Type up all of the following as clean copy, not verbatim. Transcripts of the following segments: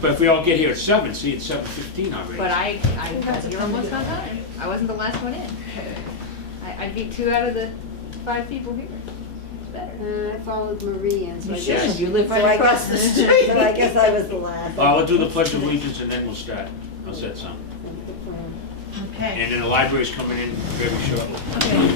But if we all get here at 7, see, it's 7:15 already. But I got here almost on time. I wasn't the last one in. I beat 2 out of the 5 people here. It's better. I followed Marie in, so I You guess. should. You live right across the street. So I guess I was the last. We'll do the Pledge of Allegiance and then we'll start. How's that sound? Okay. And then the library's coming in very shortly. Okay.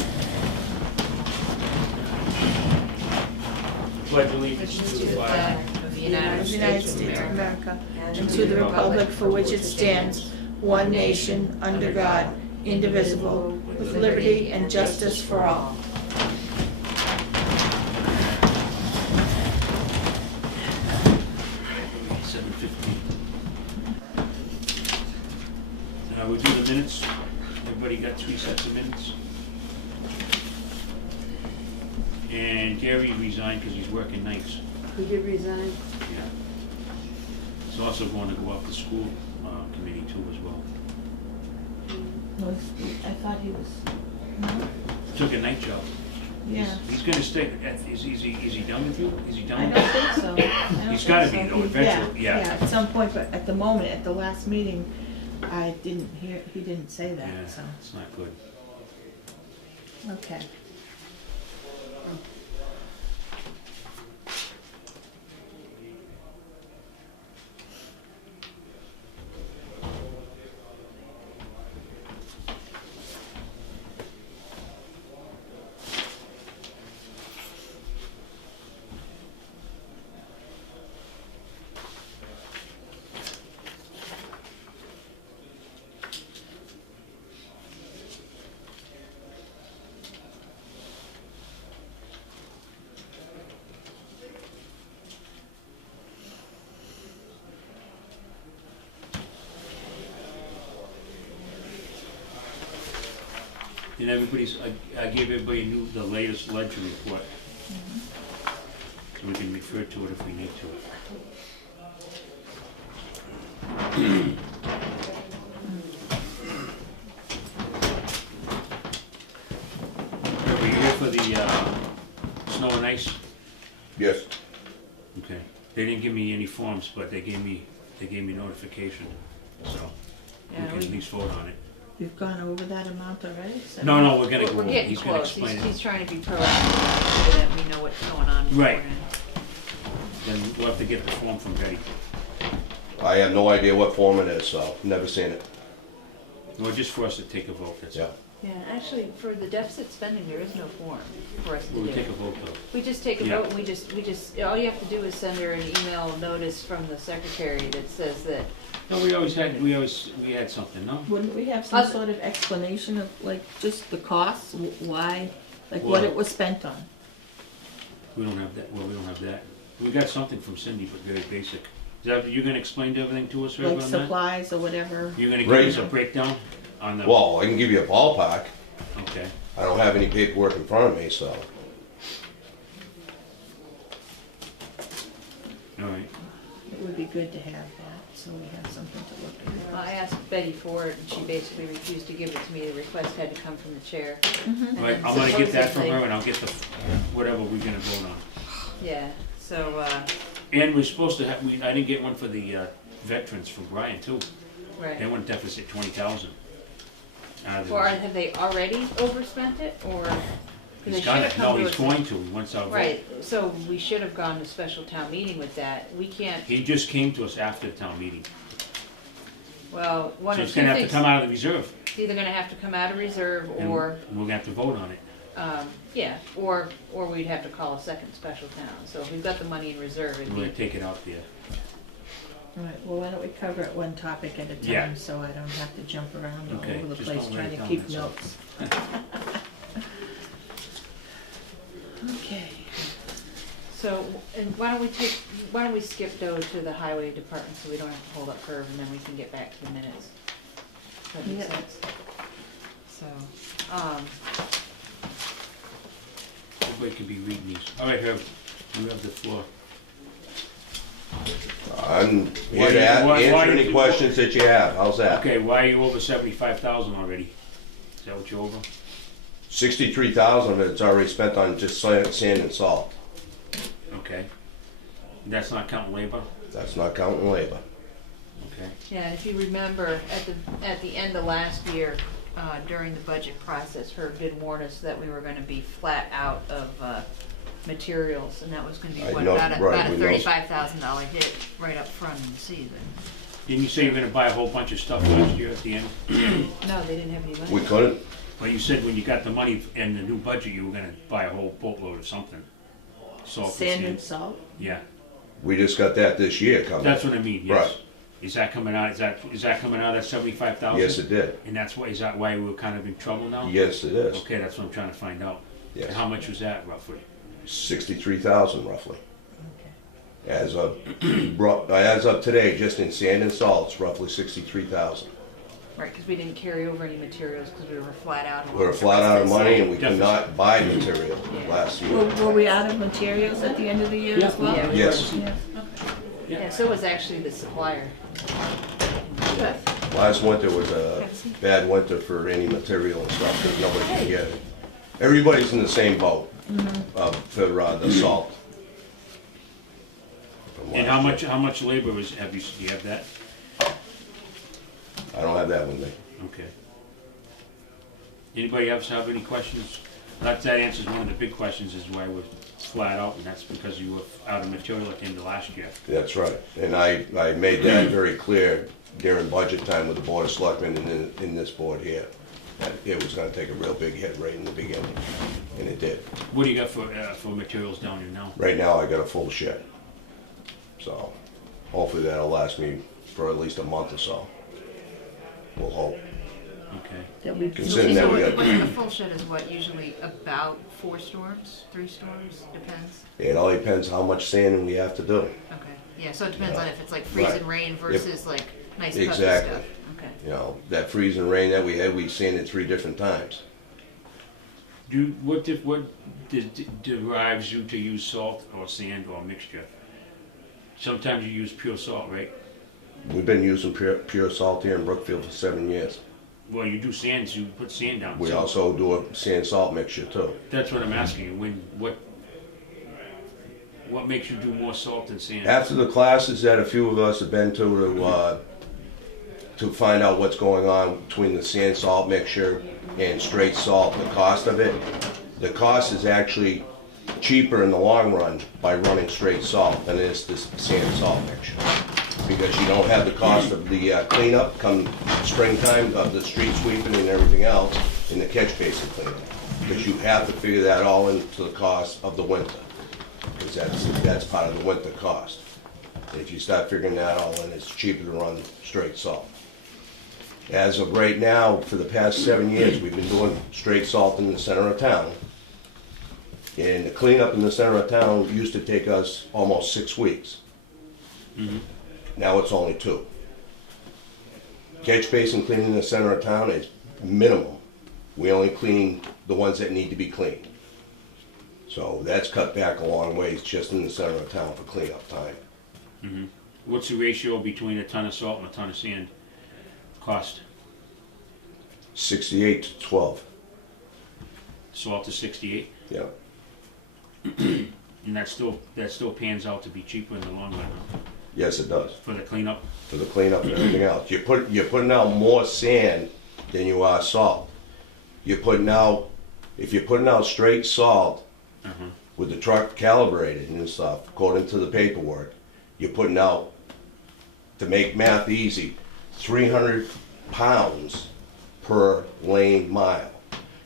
Pledge allegiance to the flag Of the United States of America, and to the republic for which it stands, one nation, under God, indivisible, with liberty and justice for all. We do the minutes. Everybody got 3 sets of minutes. And Gary resigned because he's working nights. He did resign. Yeah. He's also going to go off the school committee too as well. I thought he was, no? Took a night job. Yeah. He's going to stay. Is he done with you? Is he done I with don't you? think so. He's got to be though, eventually. Yeah, at some point, but at the moment, at the last meeting, I didn't hear, he didn't say that, Yeah, so, it's not good. okay. And everybody's, I gave everybody the latest ledger report. So we can refer to it if we need to. Are you here for the snow and ice? Yes. Okay. They didn't give me any forms, but they gave me notification, so we Yeah, can at least vote on it. You've gone over that amount already? No, we're gonna go We're over, getting he's gonna close. explain He's it. trying to be proactive so that we know what's going on Right. beforehand. Then we'll have to get the form from Betty. I have no idea what form it is, so never seen it. Well, just for us to take a vote, that's Yeah. all. Yeah, actually, for the deficit spending, there is no form for us to We'll do. take a vote though. We just take a Yeah. vote and we just, all you have to do is send her an email notice from the secretary that says that, No, we had something, no? Wouldn't we have some Us- sort of explanation of, like, just the costs, why, like, what Well- it was spent on? We don't have that, well, we don't have that. We got something from Cindy, but very basic. Is that, you gonna explain everything to us, right, Like on that? supplies or whatever? You're gonna give Right. us a breakdown on the, Well, I can give you a ballpark. okay. I don't have any paperwork in front of me, so. All right. It would be good to have that, so we have something to look at. I asked Betty for it and she basically refused to give it to me. The request had to come from the chair. Mhm. Right, And I'm gonna get that from supposedly- her and I'll get the, whatever we're gonna vote on. Yeah, so, And we're supposed to have, I didn't get one for the veterans from Brian too. They right. went deficit 20,000. Or have they already overspent it or? 'cause they He's should got have it, come no, to he's us- going to, once our vote. Right, so we should have gone to special town meeting with that. We can't, He just came to us after the town meeting. well, one So of it's two gonna have to things. come out of the reserve. It's either gonna have to come out of reserve and or, We're gonna have to vote on it. yeah, or we'd have to call a second special town. So if we've got the money in reserve, it'd We're gonna be, take it out there. All right, well, why don't we cover it one topic at a Yeah. time, so I don't have to jump around all Okay, over the just place don't write trying it to down, keep that's all. notes. Okay. so, and why don't we skip though to the highway department so we don't have to hold up Herb and then we can get back to the minutes. Does that make Yeah. sense? So, Everybody could be reading these. All right, Herb, you have the floor. I'm Why here to why answer any you- questions that you have. How's that? Okay, why are you over 75,000 already? Is that what you're over? 63,000 of it's already spent on just sand and salt. Okay. That's not counting labor? That's not counting labor. Okay. Yeah, if you remember, at the end of last year, during the budget process, Herb did warn us that we were gonna be flat out of, materials, and that was gonna be, I what, know, about right, a we know. $35,000 hit right up front in the season. Didn't you say you're gonna buy a whole bunch of stuff last year at the end? No, they didn't have any money. We couldn't, Well, you said when you got the money in the new budget, you were gonna buy a whole boatload of something. Salt and Sand and salt. Yeah, we just got that this year coming. that's what I mean, yes. Right. Is that coming out, is that coming out of that 75,000? Yes, it did. And that's why, is that why we're kind of in trouble now? Yes, it is. Okay, that's what I'm trying to find out. Yes. And how much was that roughly? 63,000 roughly. As of today, just in sand and salt, it's roughly 63,000. Right, because we didn't carry over any materials, because we were flat out. We were flat out of money and we could Deficit. not buy material last year. Were we out of materials at the end of the year as well? Yeah. Yes, Yeah. Yeah, so was actually the supplier. Good. last winter was a bad winter for any material and stuff because nobody could get it. Everybody's in the same boat for the salt. From And last year. how much labor do you have that? I don't have that with me. Okay. Anybody else have any questions? That answers one of the big questions, is why we're flat out, and that's because you were out of material at the end of last year. That's right. And I made that very clear during budget time with the Board of Selectmen and in this board here. That it was gonna take a real big hit right in the beginning, and it did. What do you got for materials down here now? Right now, I got a full shed. So hopefully that'll last me for at least a month or so. We'll hope. Okay. That we Considering that we got, A full shed is what, usually about 4 storms, 3 storms, depends? it all depends how much sanding we have to do. Okay, yeah, so it depends on if it's like freezing Right. rain versus like nice puffy Exactly. stuff. Okay. You know, that freezing rain that we had, we sanded 3 different times. What derives you to use salt or sand or mixture? Sometimes you use pure salt, right? We've been using pure salt here in Brookfield for 7 years. Well, you do sands, you put sand down. We So also do a sand salt mixture too. that's what I'm asking you. What makes you do more salt than sand? After the classes that a few of us have been to find out what's going on between the sand salt mixture and straight salt, the cost of it, the cost is actually cheaper in the long run by running straight salt than it is this sand salt mixture. Because you don't have the cost of the cleanup come springtime, of the street sweeping and everything else, in the catch basin cleanup. Because you have to figure that all into the cost of the winter. Because that's part of the winter cost. And if you start figuring that all in, it's cheaper to run straight salt. As of right now, for the past 7 years, we've been doing straight salt in the center of town. And the cleanup in the center of town used to take us almost 6 weeks. Now it's only 2. Catch basin cleaning in the center of town is minimum. We only clean the ones that need to be cleaned. So that's cut back a long ways just in the center of town for cleanup time. What's the ratio between a ton of salt and a ton of sand cost? 68 to 12. Salt is 68, Yeah. and that still pans out to be cheaper in the long run, huh? Yes, it does. For the cleanup. For the cleanup and everything else. You're putting out more sand than you are salt. If you're putting out straight salt with the truck calibrated and stuff, according to the paperwork, you're putting out, to make math easy, 300 pounds per lane mile.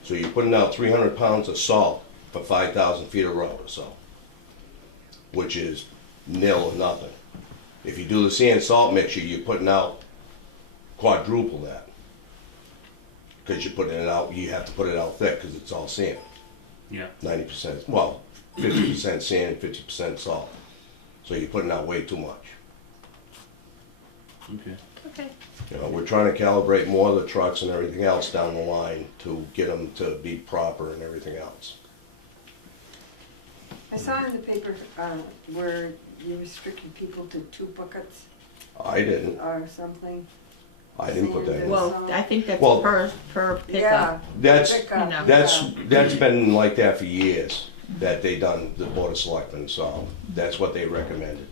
So you're putting out 300 pounds of salt for 5,000 feet of road or so, which is nil or nothing. If you do the sand salt mixture, you're putting out quadruple that. Because you're putting it out, you have to put it out thick because it's all sand. Yeah. 90%, well, 50% sand, 50% salt. So you're putting out way too much. Okay. Okay. You know, we're trying to calibrate more of the trucks and everything else down the line to get them to be proper and everything else. I saw in the paper where you restricted people to 2 buckets I didn't or something. put that in. Well, I think that's Well- per Yeah. pickup. That's, Pickup, No. that's been like that for years, that they done, the Board of Selectmen, so that's what they recommended.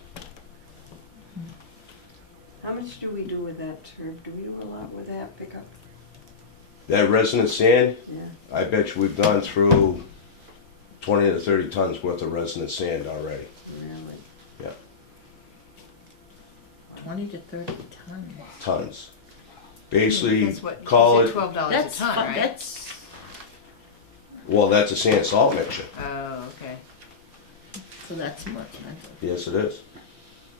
How much do we do with that, Herb? Do we do a lot with that pickup? That resident sand, Yeah. I bet you we've gone through 20 to 30 tons worth of resident sand already. Really? 20 to 30 tons. Tons. Basically, That's what, call you said it, $12 a That's, ton, right? that's, well, that's a sand salt mixture. Oh, okay. so that's more expensive. Yes, it is.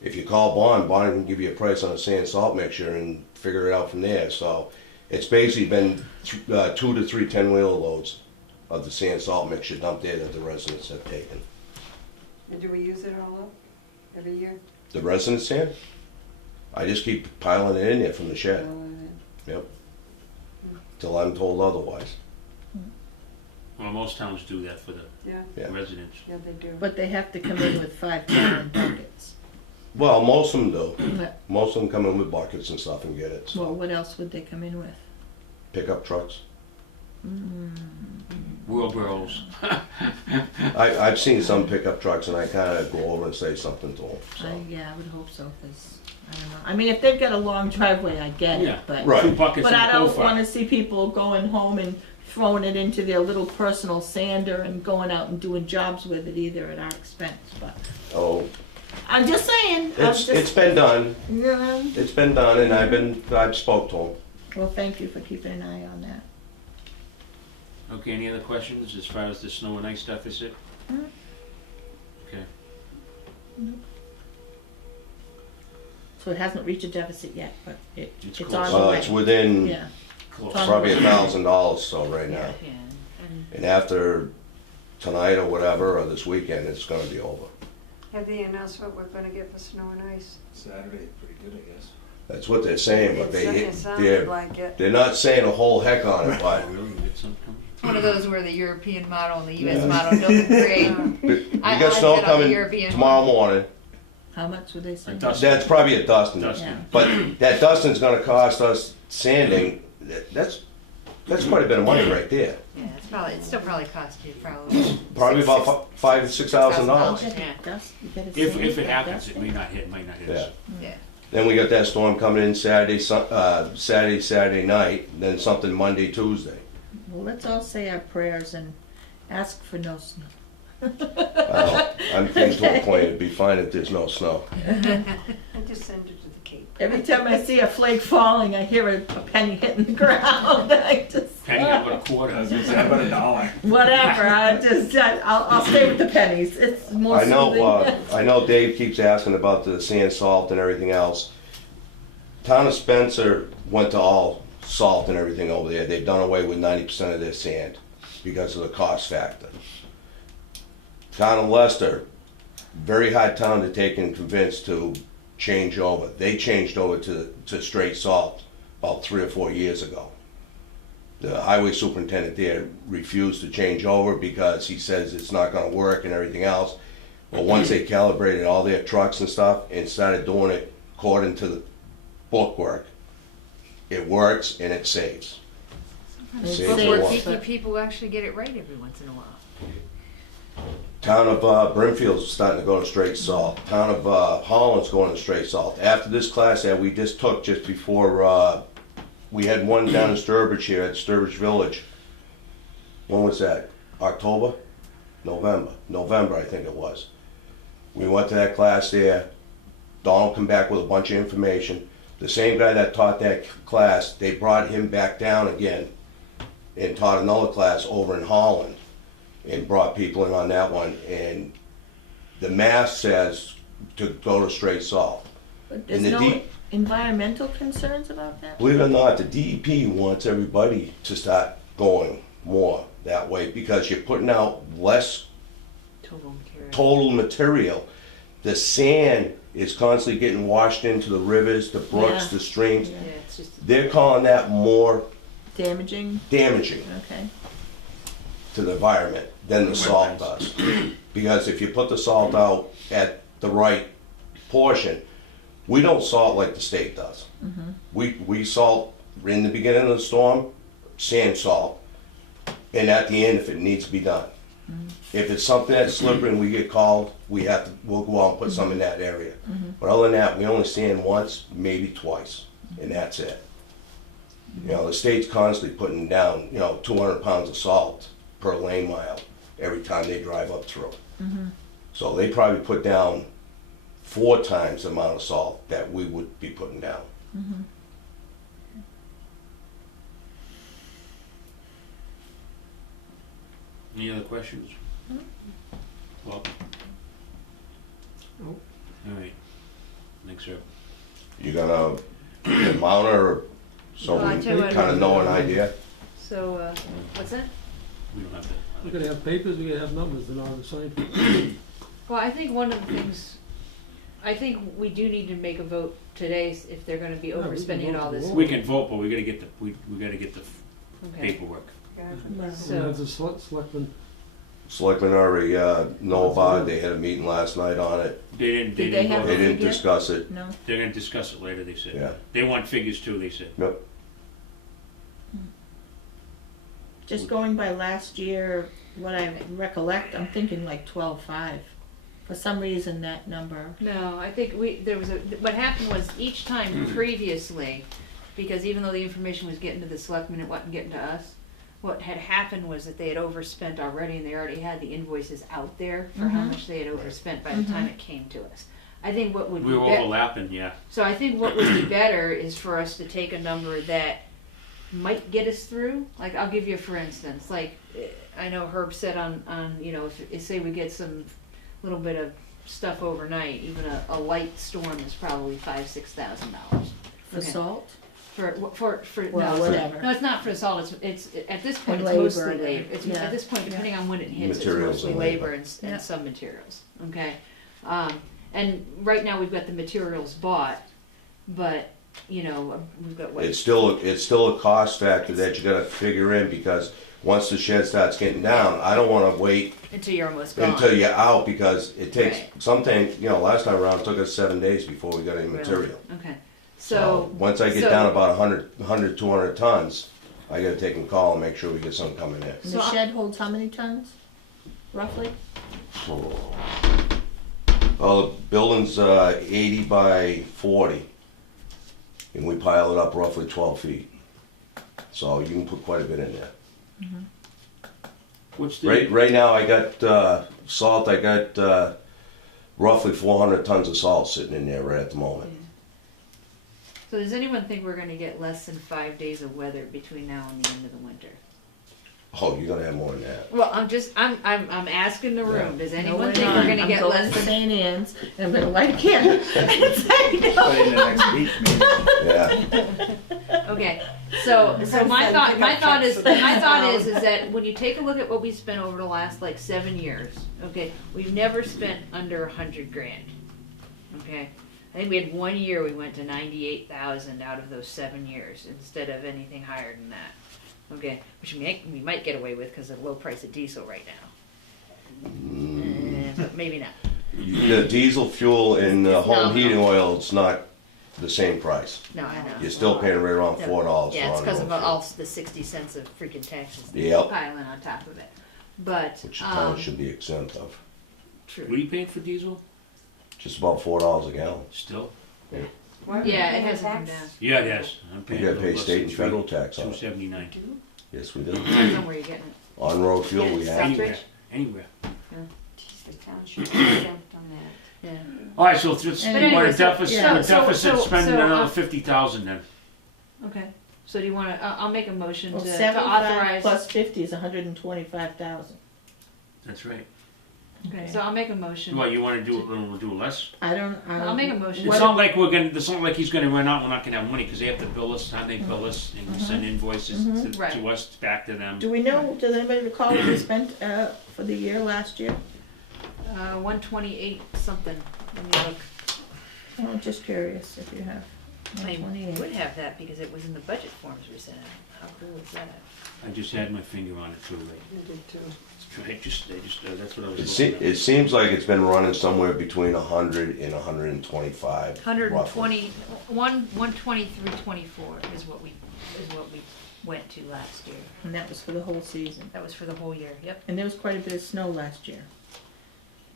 If you call Bond can give you a price on a sand salt mixture and figure it out from there. So it's basically been 2 to 3 10-wheel loads of the sand salt mixture dumped there that the residents have taken. And do we use it all up every year? The resident sand? I just keep piling it in there from the shed. Yep. Till I'm told otherwise. Well, most towns do that for the Yeah, Yeah. residents. yeah, they do. But they have to come in with 5-gallon buckets. Well, most of them do. But- Most of them come in with buckets and stuff and get it. So Well, what else would they come in with? pickup trucks. Wheelbarrows. I've seen some pickup trucks and I kind of go over and say something to them. So. Yeah, I would hope so, because, I don't know. I mean, if they've got a long driveway, I get Yeah. it, but. Right. 2 buckets But and I a don't profile. wanna see people going home and throwing it into their little personal sander and going out and doing jobs with it either at our expense, but. Oh, I'm just saying, it's been done. you know. It's been done, and I've spoke to them. Well, thank you for keeping an eye on that. Okay, any other questions as far as the snow and ice deficit? Hmm. Okay. So it hasn't reached a deficit yet, but It's it's close. on the way. It's within Yeah, Close. Tom- probably $1,000 so right now. Yeah, and And after tonight or whatever, or this weekend, it's gonna be over. Have they announced what we're gonna get for snow and ice? Saturday, pretty good, I guess. That's what they're saying, but It sounded they're, like it. they're not saying a whole heck on it, but Oh, really? You get some coming? it's one of those where the European model and the US Yeah. model doesn't create. we I got snow bet on the coming European tomorrow morning. how much would they say? A dust- That's probably a dusting. Dusting. Yeah. But that dusting's gonna cost us sanding, that's quite a bit of money right there. Yeah, it still probably cost you probably. Probably about $5,000 to $6,000. Yeah. Dust, you gotta If sand it that happens, dust it in. may not hit, might not hit Yeah. us. Yeah. Then we got that storm coming in Saturday night, then something Monday, Tuesday. Well, let's all say our prayers and ask for no snow. I'm getting to a point, it'd be fine if there's no snow. I just send it to the Cape. Every time I see a flake falling, I hear a penny hitting the ground. I just, Penny, how about a quarter? I was gonna say, how about $1? whatever, I'll stay with the pennies. It's more I know, soothing. I know Dave keeps asking about the sand, salt and everything else. Town of Spencer went to all salt and everything over there. They've done away with 90% of their sand because of the cost factor. Town of Leicester, very hard town to take and convince to change over. They changed over to straight salt about 3 or 4 years ago. The highway superintendent there refused to change over because he says it's not gonna work and everything else. But once they calibrated all their trucks and stuff and started doing it according to the bookwork, it works and it saves. It Saves saves, a lot. People, people actually get it right every once in a while. Town of Brimfield's starting to go to straight salt. Town of Holland's going to straight salt. After this class that we just took just before, we had one down in Sturbridge here at Sturbridge Village. When was that? October? November, I think it was. We went to that class there. Donald come back with a bunch of information. The same guy that taught that class, they brought him back down again and taught another class over in Holland and brought people in on that one. And the math says to go to straight salt. but there's And the no deep- environmental concerns about that? Believe it or not, the DEP wants everybody to start going more that way because you're putting out less Total material. total material. The sand is constantly getting washed into the rivers, the brooks, Yeah. the streams. Yeah, it's just. They're calling that more Damaging? damaging Okay. to the environment than the salt does. Because if you put the salt out at the right portion, we don't salt like the state does. We salt in the beginning of the storm, sand salt, and at the end if it needs to be done. If it's something that's slippery and we get called, we'll go out and put some in that area. But other than that, we only sand once, maybe twice, and that's it. You know, the state's constantly putting down, 200 pounds of salt per lane mile every time they drive up through. So they probably put down 4 times the amount of salt that we would be putting down. Any other questions? Well. Nope. All right. Thanks, sir. You gonna mount her so Well, I we tell you what, kind of know an idea? So, what's that? We don't have to. We're gonna have papers, we're gonna have numbers, they're all the same. Well, I think one of the things, I think we do need to make a vote today if they're gonna be Yeah, we can overspending vote all this. tomorrow. We can vote, but we gotta get the, we gotta get the Okay. paperwork. We'll So, have the selectmen, Selectmen already know about it. They had a meeting last night on it. They didn't, Did they have vote. They a didn't figure? discuss it. No? They're gonna discuss it later, they said. Yeah. They want figures too, they said. Yep. Just going by last year, what I recollect, I'm thinking like 12.5. For some reason, that number. no, I think what happened was each time previously, because even though the information was getting to the selectmen, it wasn't getting to us. What had happened was that they had overspent already and they already had the invoices out there for how much they had overspent by the time it came to us. I think what would be We were better. overlapping, yeah. So I think what would be better is for us to take a number that might get us through. Like, I'll give you for instance, like, I know Herb said on if say we get some little bit of stuff overnight, even a light storm is probably $5,000-6,000. For salt? For Well, no, whatever. no, it's not for salt. It's at this point And it's mostly labor and labor. It's yeah. at this point, depending on when it hits, Materials it's mostly and labor labor. and Yeah. some materials. Okay, and right now we've got the materials bought, but we've got what? It's still a cost factor that you gotta figure in, because once the shed starts getting down, I don't wanna wait Until you're almost gone. until you're out, because it takes, Right. something, last time around, it took us 7 days before we got any Really? material. Okay, So, once I get so- down about 100, 200 tons, I gotta take a call and make sure we get some coming in. And So the I- shed holds how many tons, roughly? Well, the building's 80 by 40, and we pile it up roughly 12 feet. So you can put quite a bit in there. What's the? Right now, I got salt, I got roughly 400 tons of salt sitting in there right at the moment. So does anyone think we're gonna get less than 5 days of weather between now and the end of the winter? Oh, you're gonna have more than that. Well, I'm asking the room. Does anyone think we're not. gonna get less I'm than? going to St. Anne's and I'm gonna light a candle and say no. But in the next week, maybe. Yeah. Okay, so my thought is that when you take a look at what we spent over the last like 7 years, okay, we've never spent under $100,000. Okay, I think we had 1 year we went to 98,000 out of those 7 years instead of anything higher than that. Okay, which we might get away with because of the low price of diesel right now. But maybe not. The diesel fuel and It's home nominal. heating oil, it's not the same price. No, I know. You're still paying right around $4 Yeah, it's for because of on-road all the 60 cents of freaking taxes that Yep. piling on top of it. But which the town should be exempt of. What true. are you paying for diesel? Just about $4 a gallon. Still? Yeah, it hasn't come down. Yeah, yes. I'm We paying. gotta a pay little less state than and federal tax on it. $2.79. Yes, we do. Depends on where you're getting it. On-road fuel, we Yeah, have. Anywhere, anywhere. Geez, the town should be exempt on that. Yeah. All right, so just, But we're anyway, a so- deficit, yeah. we're So- deficit spending so, another 50,000 then. Okay. So do you want to? I'll make a motion Well, to 75 authorize. plus 50 is 125,000. That's right. Okay. So I'll make a motion. What, you wanna do less? I'll make a motion. It's not like it's not like he's gonna run out, we're not gonna have money, cause they have to bill us, time they bill us, and send invoices Right. to us, back to them. Do we know, does anybody recall what we spent for the year last year? 128 something. Let me look. I'm just curious if you have. I 28. would have that because it was in the budget forms we sent out. How cool is that? I just had my finger on it too, right? I did too. That's what I was It looking at. seems like it's been running somewhere between 100 and 125. 120, 123.24 is what we went to last year. And that was for the whole season. That was for the whole year, yep. And there was quite a bit of snow last year.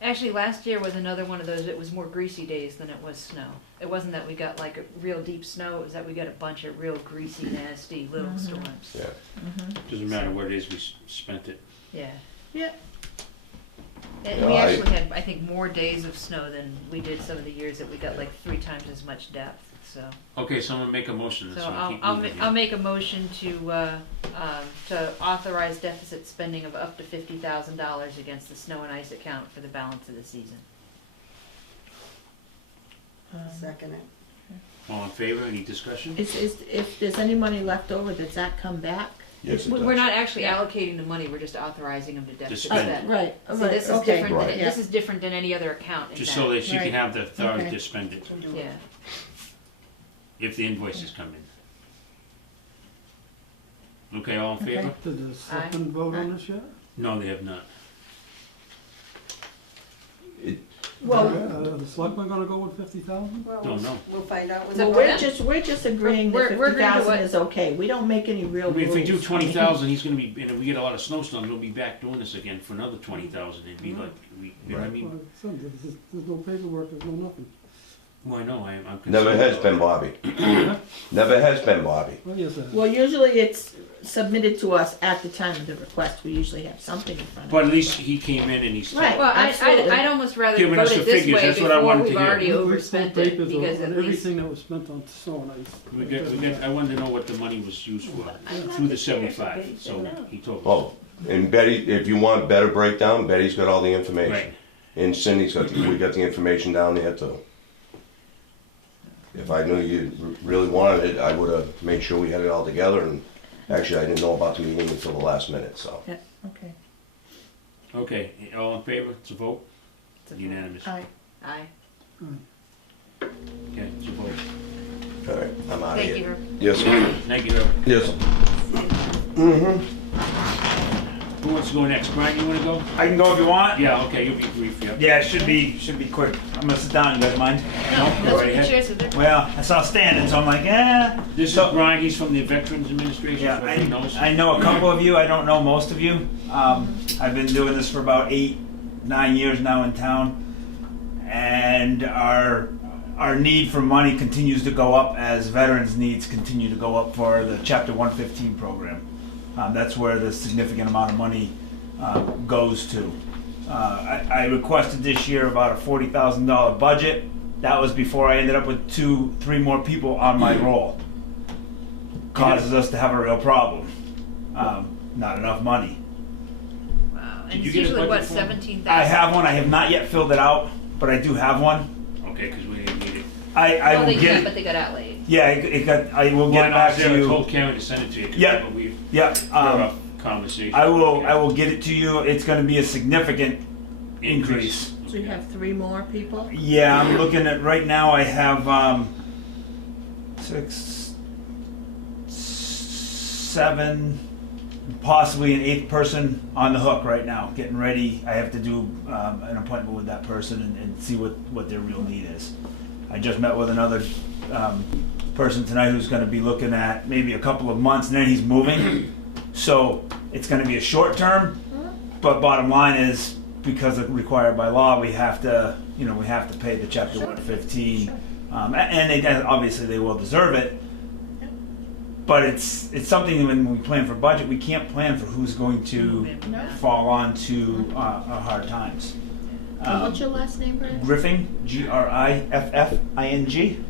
Actually, last year was another one of those, it was more greasy days than it was snow. It wasn't that we got like a real deep snow, it was that we got a bunch of real greasy, nasty little storms. Yeah. Doesn't matter what it is, we spent it. Yeah. Yeah. And Yeah, we I- actually had, I think, more days of snow than we did some of the years that we got like 3 times as much depth, so. Okay, so I'm gonna make a motion, So so I keep I'll moving I'll here. make a motion to authorize deficit spending of up to $50,000 against the snow and ice account for the balance of the season. Second it. All in favor, any discussion? If there's any money left over, does that come back? Yes, it We're does. not actually allocating the money, we're just authorizing them to deficit spend it. spend. Right, So right, this is okay. different, Right. this is different than any other account in Just that. so that she can Right. have the authority Okay. to spend it, Yeah. if the invoices come in. Okay, all in Okay. favor? Did the selectmen vote on this yet? No, they have not. Well, Are the selectmen gonna go with 50,000? Well, Don't know. we'll find out when So the well, we're we're just agreeing We're- that we're agreeing to 50,000 what- is okay. We don't make any real I mean, rules. if we do 20,000, he's gonna be, and if we get a lot of snowstorms, we'll be back doing this again for another 20,000, it'd be like, you know what I mean? Well, there's no paperwork, there's no nothing. Well, I know, I'm concerned. Never has been, Bobby. Never has been, Bobby. Well, yes, that. Well, usually it's submitted to us at the time of the request. We usually have something in front of But us. at least he came in and he's. Right. Well, Absolutely. I'd almost rather Giving vote us the it this figures, way that's what I before wanted we've to hear. already We pulled overspent it, papers because on at least, everything that was spent on snow and ice. I wanted to know what the money was used for, through the 75, so he told me. Oh, and Betty, if you want better breakdown, Betty's got all the information. Right. And Cindy's got, we got the information down there too. If I knew you really wanted it, I would've made sure we had it all together, and actually, I didn't know about the meeting until the last minute, so. Yeah, okay. Okay, all in favor, it's a vote, it's a- unanimous. Aye. Aye. Okay, it's a vote. All right, I'm out of Thank here. you, Herb. Yes, sir. Thank you, Herb. Yes, sir. Who wants to go next? Brian, you wanna go? I can go if you want. Yeah, okay, you'll be brief, yeah. Yeah, it should be quick. I'm gonna sit down. You guys mind? No, No, go right the ahead. chairs are there. Well, I saw standing, so I'm like, This is So- Brian, he's from the Veterans Administration, Yeah, so he knows. I know a couple of you. I don't know most of you. I've been doing this for about 8, 9 years now in town, and our need for money continues to go up as veterans' needs continue to go up for the Chapter 115 program. That's where the significant amount of money goes to. I requested this year about a $40,000 budget. That was before I ended up with 2, 3 more people on my roll. Causes us to have a real problem. Not enough money. Wow, Did and you it's get a usually what, budget form? 17,000? I have one. I have not yet filled it out, but I do have one. Okay, because we didn't need it. I Well, will they get did, but it. they got outlaid. Yeah, it got. I will get Well, it I back was to there, I you. told Karen to send it to you. Yeah. But we Yeah. had a conversation. I will get it to you. It's going to be a significant increase. So you have 3 more people? Yeah, I'm looking at right now. I have 6, 7, possibly an 8th person on the hook right now, getting ready. I have to do an appointment with that person and see what their real need is. I just met with another person tonight who's going to be looking at maybe a couple of months, and then he's moving. So it's going to be a short term, but bottom line is, because it's required by law, we have to pay the Chapter 115, and obviously they will deserve it. But it's something when we plan for budget, we can't plan for who's going to fall onto our hard times. What's your last name, Brian? Griffing, Griffing.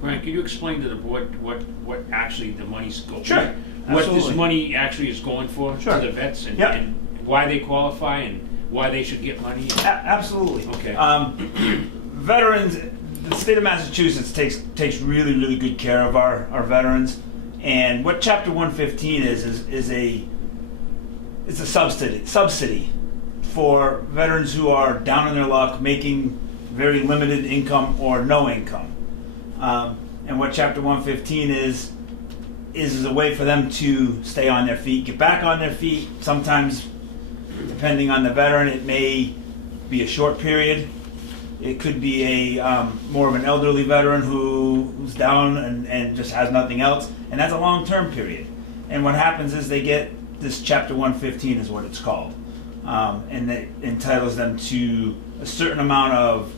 Brian, can you explain to the board what actually the money's going? Sure, What this absolutely. money actually is going for Sure. to the vets, and, Yep. and why they qualify and why they should get money? Absolutely. Okay. Veterans, the state of Massachusetts takes really, really good care of our veterans. And what Chapter 115 is a subsidy for veterans who are down on their luck, making very limited income or no income. And what Chapter 115 is a way for them to stay on their feet, get back on their feet. Sometimes, depending on the veteran, it may be a short period. It could be a more of an elderly veteran who's down and just has nothing else, and that's a long-term period. And what happens is they get this Chapter 115 is what it's called, and it entitles them to a certain amount of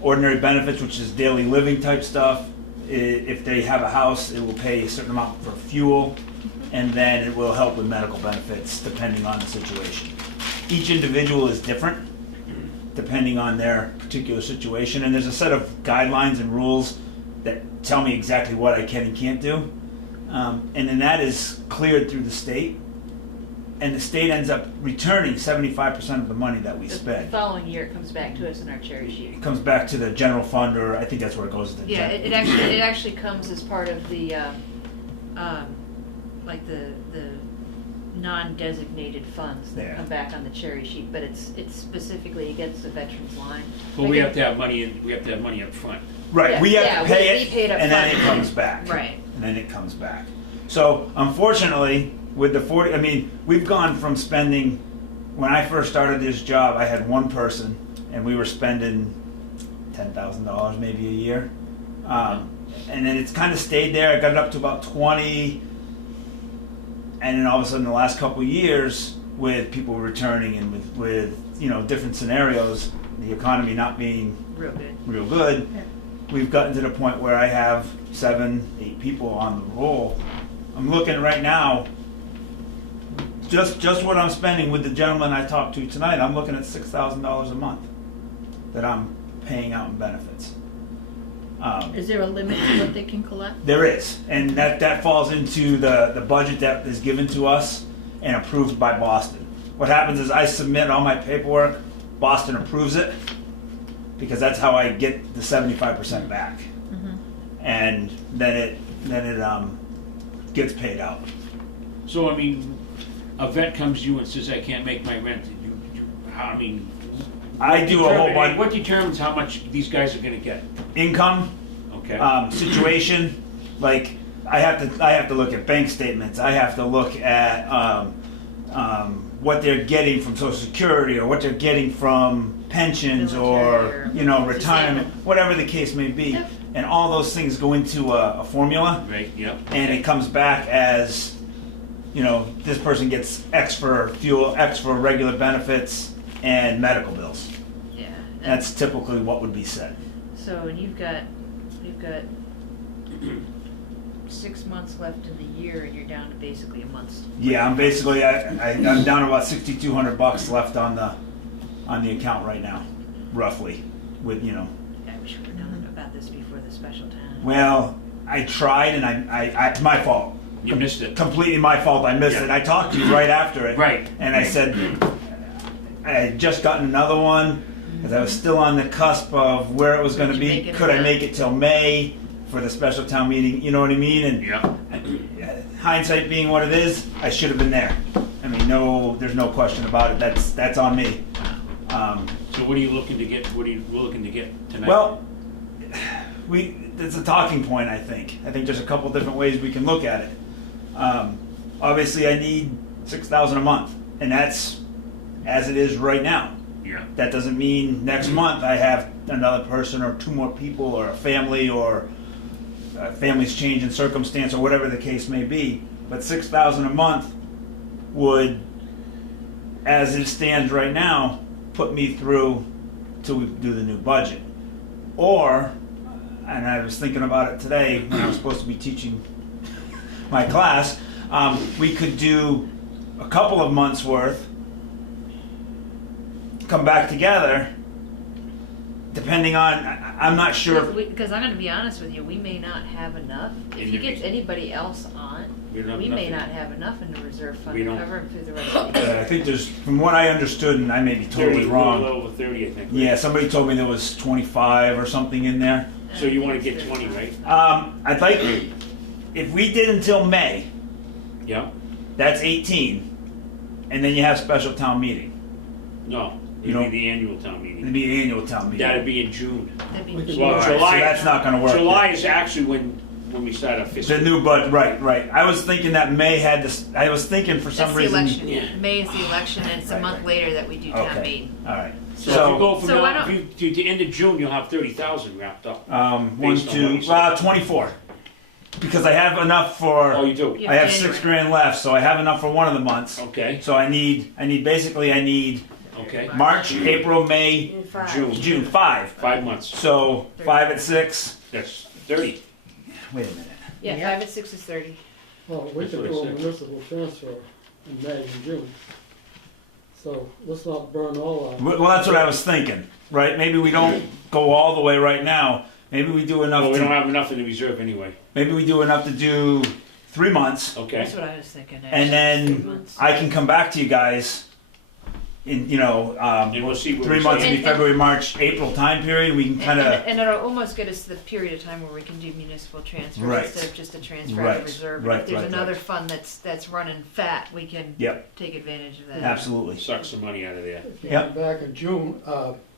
ordinary benefits, which is daily living type stuff. If they have a house, it will pay a certain amount for fuel, and then it will help with medical benefits depending on the situation. Each individual is different depending on their particular situation, and there's a set of guidelines and rules that tell me exactly what I can and can't do, and then that is cleared through the state, and the state ends up returning 75% of the money that we The spend. following year, it comes back to us in our cherry sheet. It comes back to the general fund, or I think that's where it goes to the Yeah, it actually comes as part of the, like the non-designated funds that Yeah. come back on the cherry sheet, but it's specifically against the veterans line. But we have to have money in, we have to have money up front. Right, Yeah, we have yeah, to pay we it, paid up and then it front. comes back. Right. And then it comes back. So unfortunately, with the 40, I mean, we've gone from spending, when I first started this job, I had one person, and we were spending $10,000 maybe a year. And then it's kind of stayed there. I got it up to about 20, and then all of a sudden, the last couple of years, with people returning and with different scenarios, the economy not being Real good. real good, Yeah. we've gotten to the point where I have 7, 8 people on the roll. I'm looking right now, just what I'm spending with the gentleman I talked to tonight, I'm looking at $6,000 a month that I'm paying out in benefits. Is there a limit to what they can collect? There is, and that falls into the budget that is given to us and approved by Boston. What happens is I submit all my paperwork, Boston approves it, because that's how I get the 75% back, and then it gets paid out. So, I mean, a vet comes to you and says, I can't make my rent. I mean, I do a whole bunch. what determines how much these guys are gonna get? Income, Okay. situation, like I have to look at bank statements. I have to look at what they're getting from Social Security, or what they're getting from pensions, or retirement, whatever the case may be. Yep. And all those things go into a formula, Right, yep. and it comes back as, this person gets X for fuel, X for regular benefits, and medical bills. Yeah. That's typically what would be said. So you've got 6 months left in the year, and you're down to basically a month's. Yeah, I'm basically I'm down to about $6,200 left on the account right now, roughly. With I wish we were done about this before the special time. well, I tried, and I my fault. You missed it. Completely my fault. I missed Yeah. it. I talked to you right after it. Right. And I said I had just gotten another one because I was still on the cusp of where it was going to Could you be. make it Could I enough? make it till May for the special town meeting? You know what I mean? And Yeah. hindsight being what it is, I should have been there. I mean, there's no question about it. That's on me. So what are you looking to get, tonight? Well, it's a talking point, I think. I think there's a couple different ways we can look at it. Obviously, I need $6,000 a month, and that's as it is right now. Yeah. That doesn't mean next month I have another person or 2 more people or a family or a family's change in circumstance or whatever the case may be. But $6,000 a month would, as it stands right now, put me through till we do the new budget. Or, and I was thinking about it today when I was supposed to be teaching my class, we could do a couple of months worth, come back together, depending on, I'm not sure. Because I'm going to be honest with you, we may not have enough. If you get anybody else on, We don't have we may enough. not have enough in the reserve fund We to don't. cover them through the rest of the year. I think there's, from what I understood, and I may be 30, totally a wrong. little over 30, I think. right? Yeah, somebody told me there was 25 or something in there. So you wanna get 20, right? I'd like, if we did until May, Yeah? that's 18, and then you have special town meeting. No. You It'd know, be the annual town meeting. it'd be an annual town meeting. That'd be in June. That'd be We could- Well, All right, so July. that's not gonna work. July is actually when we start our fiscal. The new bud, right. I was thinking that May had this, I was thinking for some That's the reason. election. Yeah. May is the election, and it's a Right, month right. later that we do town Okay, meeting. all right. So if you go from So why now, don't- if you, to the end of June, you'll have 30,000 wrapped up. One, Based on what two, you said. 24. Because I have enough for, Oh, you do? Yeah. I have January. $6,000 left, so I have enough for one of the months. Okay, So I need okay. March, April, May, In 5. June. June, 5. 5 months. So 5 at 6. That's 30. Wait a minute. Yeah, Yeah. 5 and 6 is 30. Well, we That's could what do I a said. municipal transfer in May and June. So let's not burn all our. Well, that's what I was thinking, right? Maybe we don't go all the way right now. Maybe we do enough Well, we don't to, have enough in the reserve anyway. maybe we do enough to do 3 months. Okay. That's what I was thinking. And actually. 3 then months. I can come back to you guys in, And we'll see what 3 we months say. would be February, March, April time period. We can kind of, And it'll almost get us to the period of time where we can do municipal transfers Right. instead of just a transfer out Right, of reserve. right, If there's right, another right. fund that's running fat, we can Yep. take advantage of that. absolutely. Suck some money out of there. If you Yep. come back in June,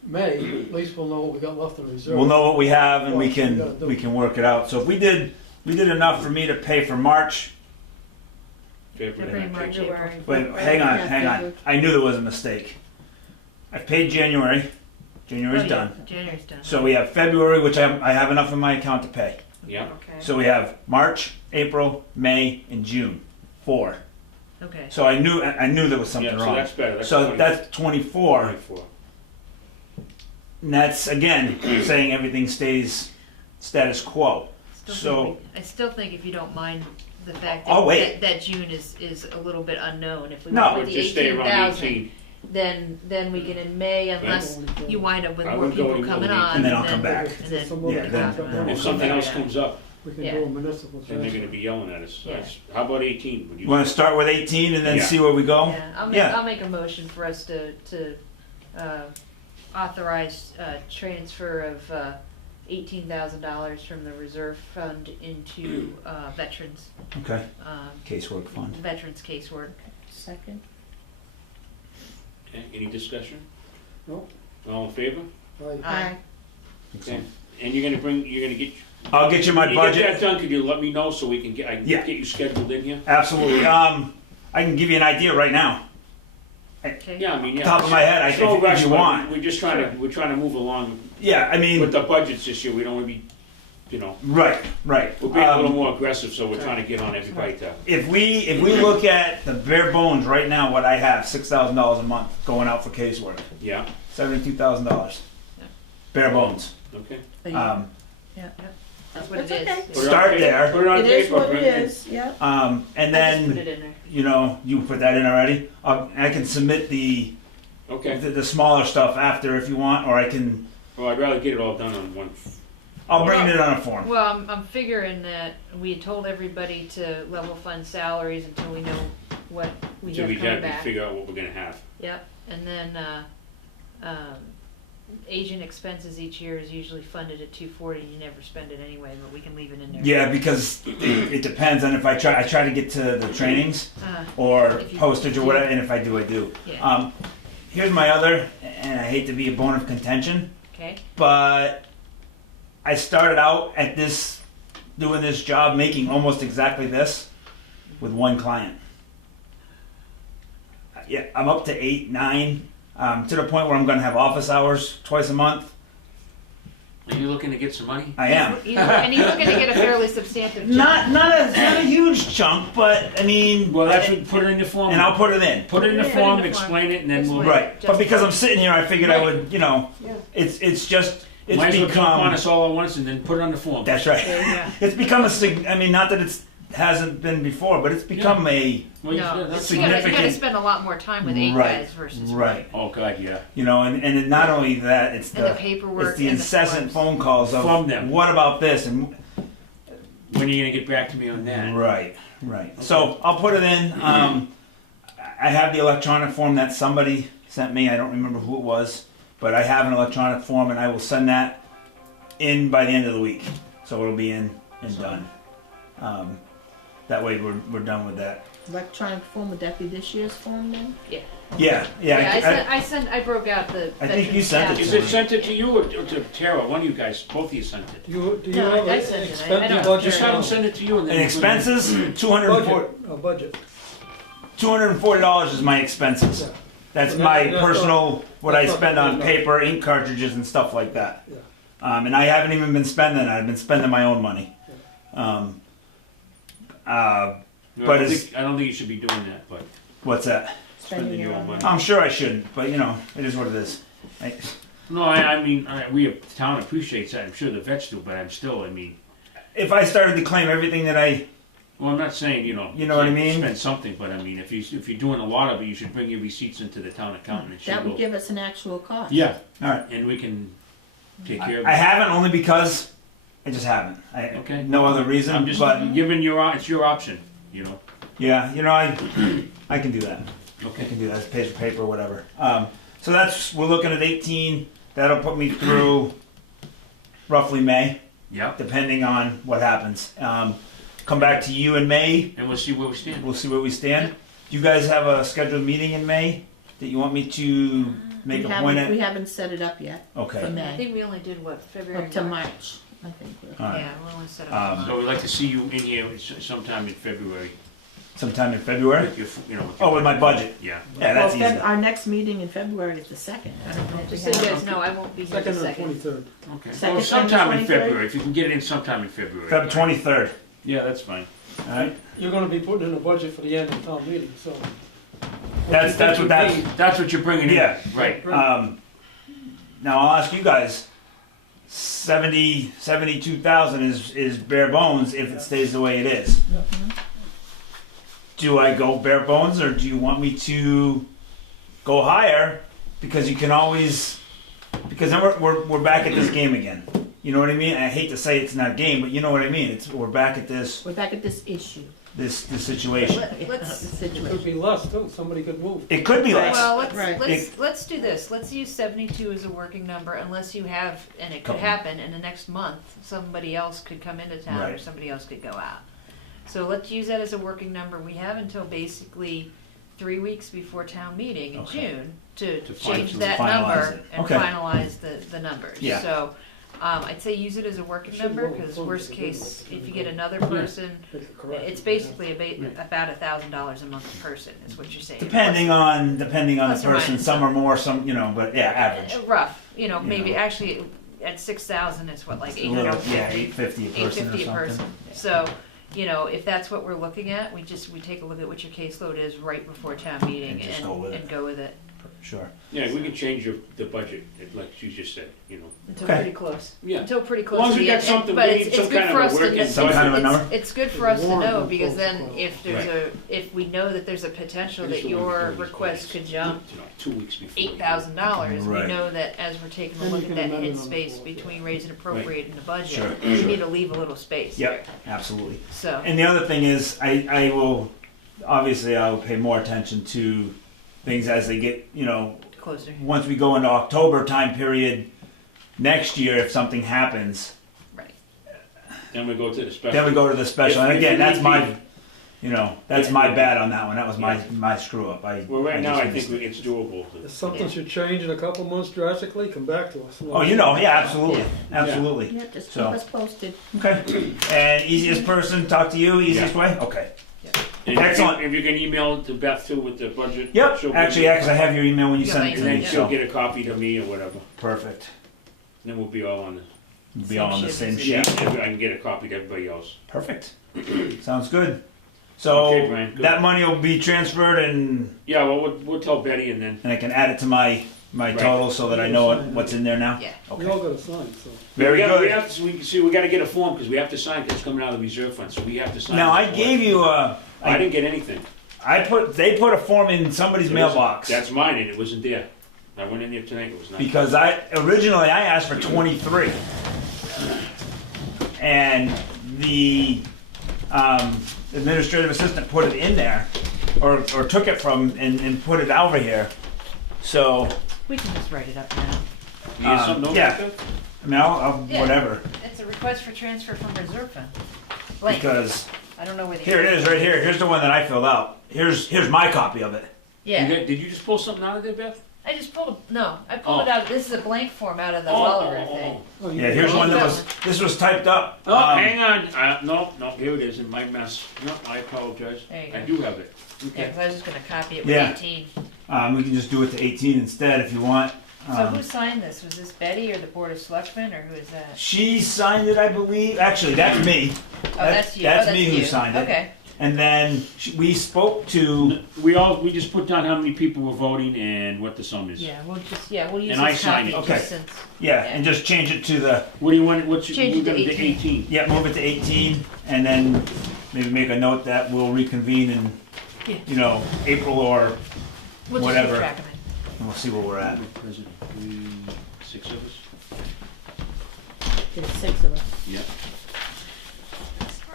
May, at least we'll know what we got left in reserve. We'll know what we have and What we we gotta can, do. we can work it out. So if we did enough for me to pay for March, February, March, April. wait, hang on. I knew there was a mistake. I've paid January. January's Oh, yeah, done. January's done. So we have February, which I have enough in my account to pay. Yeah. Okay. So we have March, April, May, and June. 4. Okay. So I knew there was something Yeah, so wrong. that's better. That's So 20 that's 24. 24. And that's again saying everything stays status quo. So- I still think if you don't mind the fact Oh, that, wait. that June is a little bit unknown. If we No. went Or with the just stay around 18,000, 18. then we can in May, unless you wind up with I more wouldn't go people any more coming than on. And then I'll come back. And then, Some other Yeah, then- contract, then If we'll something come else back. comes up, we can Yeah. do a municipal then they're transfer. gonna be yelling at us. So Yeah. that's- How about 18? Would You want to start with 18 and then Yeah. see where we go? yeah, I'll make a motion for us to authorize transfer of $18,000 from the reserve fund into veterans Okay. Casework fund. veterans casework. Second. Okay, any discussion? No. All in favor? Aye. Okay. And you're gonna get. I'll get you my When budget. you get that done, could you let me know so we can I can Yeah. get you scheduled in here? Absolutely. I can give you an idea right now. Okay. Yeah, I mean, yeah. Top of my head, It's no if rush, you but want. We're trying to move along Yeah, I mean, with the budgets this year. We don't want to be, right. we're being a little more aggressive, so we're trying to get on everybody to. If we look at the bare bones right now, what I have, $6,000 a month going out for casework, Yeah, $72,000. Yeah. Bare bones. okay. That's what it That's is. okay. Put it on Start paper- there. Put it on It is paper, what it bring it in. is, yeah. And I just put then, it in there. you put that in already. I can submit the Okay. smaller stuff after if you want, or I can. Well, I'd rather get it all done on one. I'll bring it on a form. Well, I'm figuring that we had told everybody to level fund salaries until we know what we So have we coming have to back. figure out what we're gonna have. Yep, and then, agent expenses each year is usually funded at 240, you never spend it anyway, but we can leave it in there. Yeah, because it depends on if I try to get to the trainings or If you postage or do. whatever, and if I do, I do. Yeah, Here's my other, and I hate to be a bone of contention, okay, but I started out at doing this job making almost exactly this with one client. Yeah, I'm up to 8, 9, to the point where I'm going to have office hours twice a month. Are you looking to get some money? I am. and he's looking to get a fairly substantive jump. Not a huge chunk, but I mean, Well, that's what, put it in the form. and I'll put it in. Put it in the Put it in form, the form. explain it, and then we'll. Explain. Right, but because I'm sitting here, I figured I would, Yeah. it's Might as well jump on become. us all at once and then put it on the form. That's right. Yeah. It's become I mean, not that hasn't been before, but it's become a Well, No, that's you gotta significant- spend a lot more time with 8 Right, guys versus right. Oh, God, yeah. And not only that, it's And the the paperwork it's the and the incessant forms. phone calls of From them. what about this and When are you gonna get back to me on that? right. So I'll put it in. I have the electronic form that somebody sent me. I don't remember who it was, but I have an electronic form, and I will send that in by the end of the week. So it'll be in and done. That way we're done with that. Electronic form, would that be this year's form then? Yeah. I broke out the. I think you sent it Is to it me. sent it to you or to Tara? One of you guys, both of you sent it. Do you No, have I an sent it. I expense don't- budget? Just have them send it to you and then. And expenses, Budget. $240 is my expenses. Yeah. That's So my that's personal, what I that's not spend on enough. paper, ink cartridges and stuff like that. Yeah. And I haven't even been spending it. I've been spending my own money. No, But I don't think you should be doing that, but What's that? spending your own money. I'm sure I shouldn't, but you know, it is what it is. No, I mean, we, the town appreciates that, I'm sure the vets do, but I mean, If I started to claim everything that I, well, I'm not saying, you know. You know what I mean? Spend something, but I mean, if you're doing a lot of it, you should bring your receipts into the town accountant and she That would will. give us an actual cost. Yeah, alright. and we can take care of it. I haven't only because I just haven't. Okay. No other reason, I'm just but giving it's your option, you know? yeah, you know, I can do that. I Okay. can do that. It's page for paper, whatever. So we're looking at 18. That'll put me through roughly May, Yeah, depending on what happens. Come back to you in May. and we'll see where we stand. We'll see where we stand. Do you guys have a scheduled meeting in May that you want me to make a point We at? haven't set it up yet for Okay. I May, think we only did what, February? up to March, I think. All right. Yeah, we only set up. So we'd like to see you in here sometime in February. Sometime in February? With your, you know, Oh, with my budget. Yeah. Yeah, that's easy. Our next meeting in February is the 2nd. I don't know if we Just so you have. guys know, I won't be here the Second or second. 23rd. Okay. Second, Well, sometime in 23rd? February, if you can get it in sometime in February. Feb 23rd. Yeah, that's fine. All right. You're gonna be putting in a budget for the annual town meeting, so. That's what that's. That's what you're bringing in. Yeah. Right. Now I'll ask you guys. 72,000 is bare bones if it stays the way it is. Do I go bare bones or do you want me to go higher? Because you can always, because then we're back at this game again. You know what I mean? I hate to say it's not a game, but you know what I mean. We're back at this We're back at this issue. this situation. Let's. This It could situation. be less too, somebody could move. It could be less. Well, Right. let's do this. Let's use 72 as a working number, unless you have, and it could Couple. happen in the next month. Somebody else could come into town, or Right. somebody else could go out. So let's use that as a working number. We have until basically 3 weeks before town meeting in Okay. June to To change finalize that it. number and Okay. finalize the numbers. Yeah. So I'd say use it as a working Should number, roll because forward worst to case, do it. if you get another person, Make it correct. it's basically about $1,000 a month per person, is what you're saying. Depending on the Plus or person, minus some some. are more, some but yeah, average. Rough, maybe know. actually at 6,000, it's what, like A little, 850? yeah, 850 a person or 850 a something. person. So, if that's what we're looking at, we take a look at what your caseload is right before town meeting And just go with it. and go with it. Sure. Yeah, we can change the budget, like you just said, Until Okay. pretty close. Yeah. Until pretty close. As long as to we the got end. something, But we it's need some good kind for of a us to working know. Some kind of a number? It's good for us to Warrant know, and because close then to close. if if we know that there's a potential that Just your wanted to do this request place, could jump 2 weeks before. $8,000, we Right. know that as we're taking a Then look you at can that amend it on the headspace floor, between raise and appropriate in the budget, Sure, we sure. need to leave a little space there. Yep, absolutely. So, And the other thing is, I will, obviously, I will pay more attention to things as they get, closer. once we go into October time period next year, if something happens, Right. Then we go to the special. then we go to the special. If- And if again, we that's need my, be. that's my bad on that one. That was Yeah. my screw up. Well, right now, just I think missed it. it's doable. If something should change in a couple months drastically, come back to us. Oh, yeah, absolutely, absolutely. Yeah, just keep So- us posted. Okay. And easiest person, talk to you, easiest way? Okay. And Excellent. If you can email it to Beth too with the budget. Yep, she'll actually, give yeah, you- because I have your email when you Yeah, sent it to And me, then she'll so, get a copy to me or whatever. perfect. Then we'll be all on the. We'll be all on the same Yeah, sheet. I can get a copy to everybody else. Perfect. Sounds good. So, Okay, Brian, good. that money will be transferred and Yeah, well, we'll tell Betty and then. I can add it to my Right. total so that I know what's in there now? Yeah. We Okay. all gotta sign, so. Very we good. have to, we gotta get a form because we have to sign because it's coming out of the reserve fund, so we have to sign. Now, I this gave form. you I didn't get anything. they put a form in somebody's It wasn't- mailbox. That's mine and it wasn't there. I went in there tonight, it was not. Because originally I asked for 23. And the administrative assistant put it in there, or took it from and put it over here. So, We can just write it up now. You get something over yeah. there? I mean, I'll Yeah. whatever. It's a request for transfer from reserve fund. Blank. Because I don't know where the. Here it is, right here. Here's the one that I filled out. Here's my copy of it. Yeah. Did you just pull something out of there, Beth? I just pulled I pulled Oh. it out. This is a blank form out of the Wellerer thing. Oh, you Yeah, did. here's one that was, this was typed up. Oh, hang on. No, here it is in my mess. No, I apologize. There you I go. do have it. Yeah, Okay. 'cause I was just gonna copy it with Yeah. 18. We can just do it to 18 instead if you want. So who signed this? Was this Betty or the Board of Selectmen, or who is that? She signed it, I believe. Actually, that's me. Oh, that's you. That's Oh, me who you. signed it. Okay. And then we spoke to, We just put down how many people were voting and what the sum is. Yeah, we'll use And I this signed copy it. Okay. just since. yeah, and just change it to the, What do you want, what's, Change we're it to gonna do 18. 18. yeah, move it to 18, and then maybe make a note that we'll reconvene in, Yeah. you know, April or, We'll just Whatever. keep track of it. and we'll see where we're at. President, 6 of us? There's 6 of us. Yeah.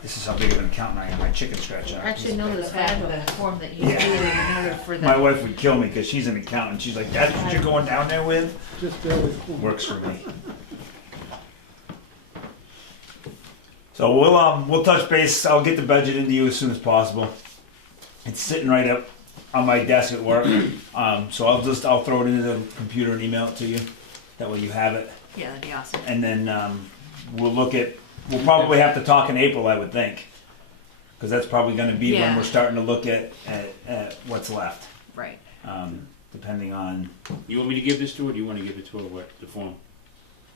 This is how big of an accountant I am, my chicken scratch out. Actually, no, there's The back 5 of of the us. form that you Yeah. did in order for My the. wife would kill me because she's an accountant. She's like, that's what you're going down there with? Just barely. Works for me. So we'll touch base. I'll get the budget into you as soon as possible. It's sitting right up on my desk at work. So I'll throw it into the computer and email it to you. That way you have it. Yeah, that'd be awesome. And then we'll probably have to talk in April, I would think. Because that's probably going to be when Yeah. we're starting to look at what's left. Right. Depending on, You want me to give this to her, or do you want to give it to her, what, the form?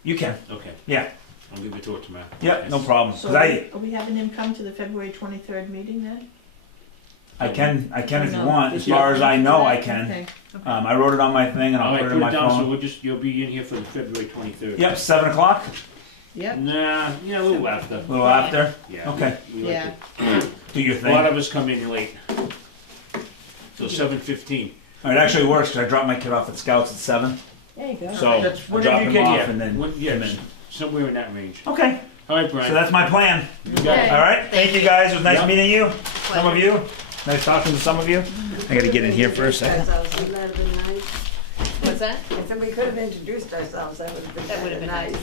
you can. Okay, Yeah. I'll give it to her tomorrow. Yep, no problem. So 'Cause I are we having him come to the February 23rd meeting then? can if you No. want. As far as I know, I can. Okay. I wrote it on my thing and All I'll right, put it put in my it down, so phone. you'll be in here for the February 23rd. Yep, 7 o'clock, Yep. Nah, yeah, a little after. a little after. Yeah. Okay. we like Yeah. to- Do your A lot thing. of us come in late. So 7:15. It actually works because I drop my kid off at Scouts at 7. There you go. So That's I'll whatever drop you him get off here. and then come Yes, in. somewhere in that range. Okay, All right, so Brian. that's my plan. You got it. All right, thank you guys. It was nice Yep. meeting you. Some of you. Nice talking to some of you. I gotta get in here for a second. Wouldn't that have been nice? What's that? I said we could have introduced ourselves, that would have been nice.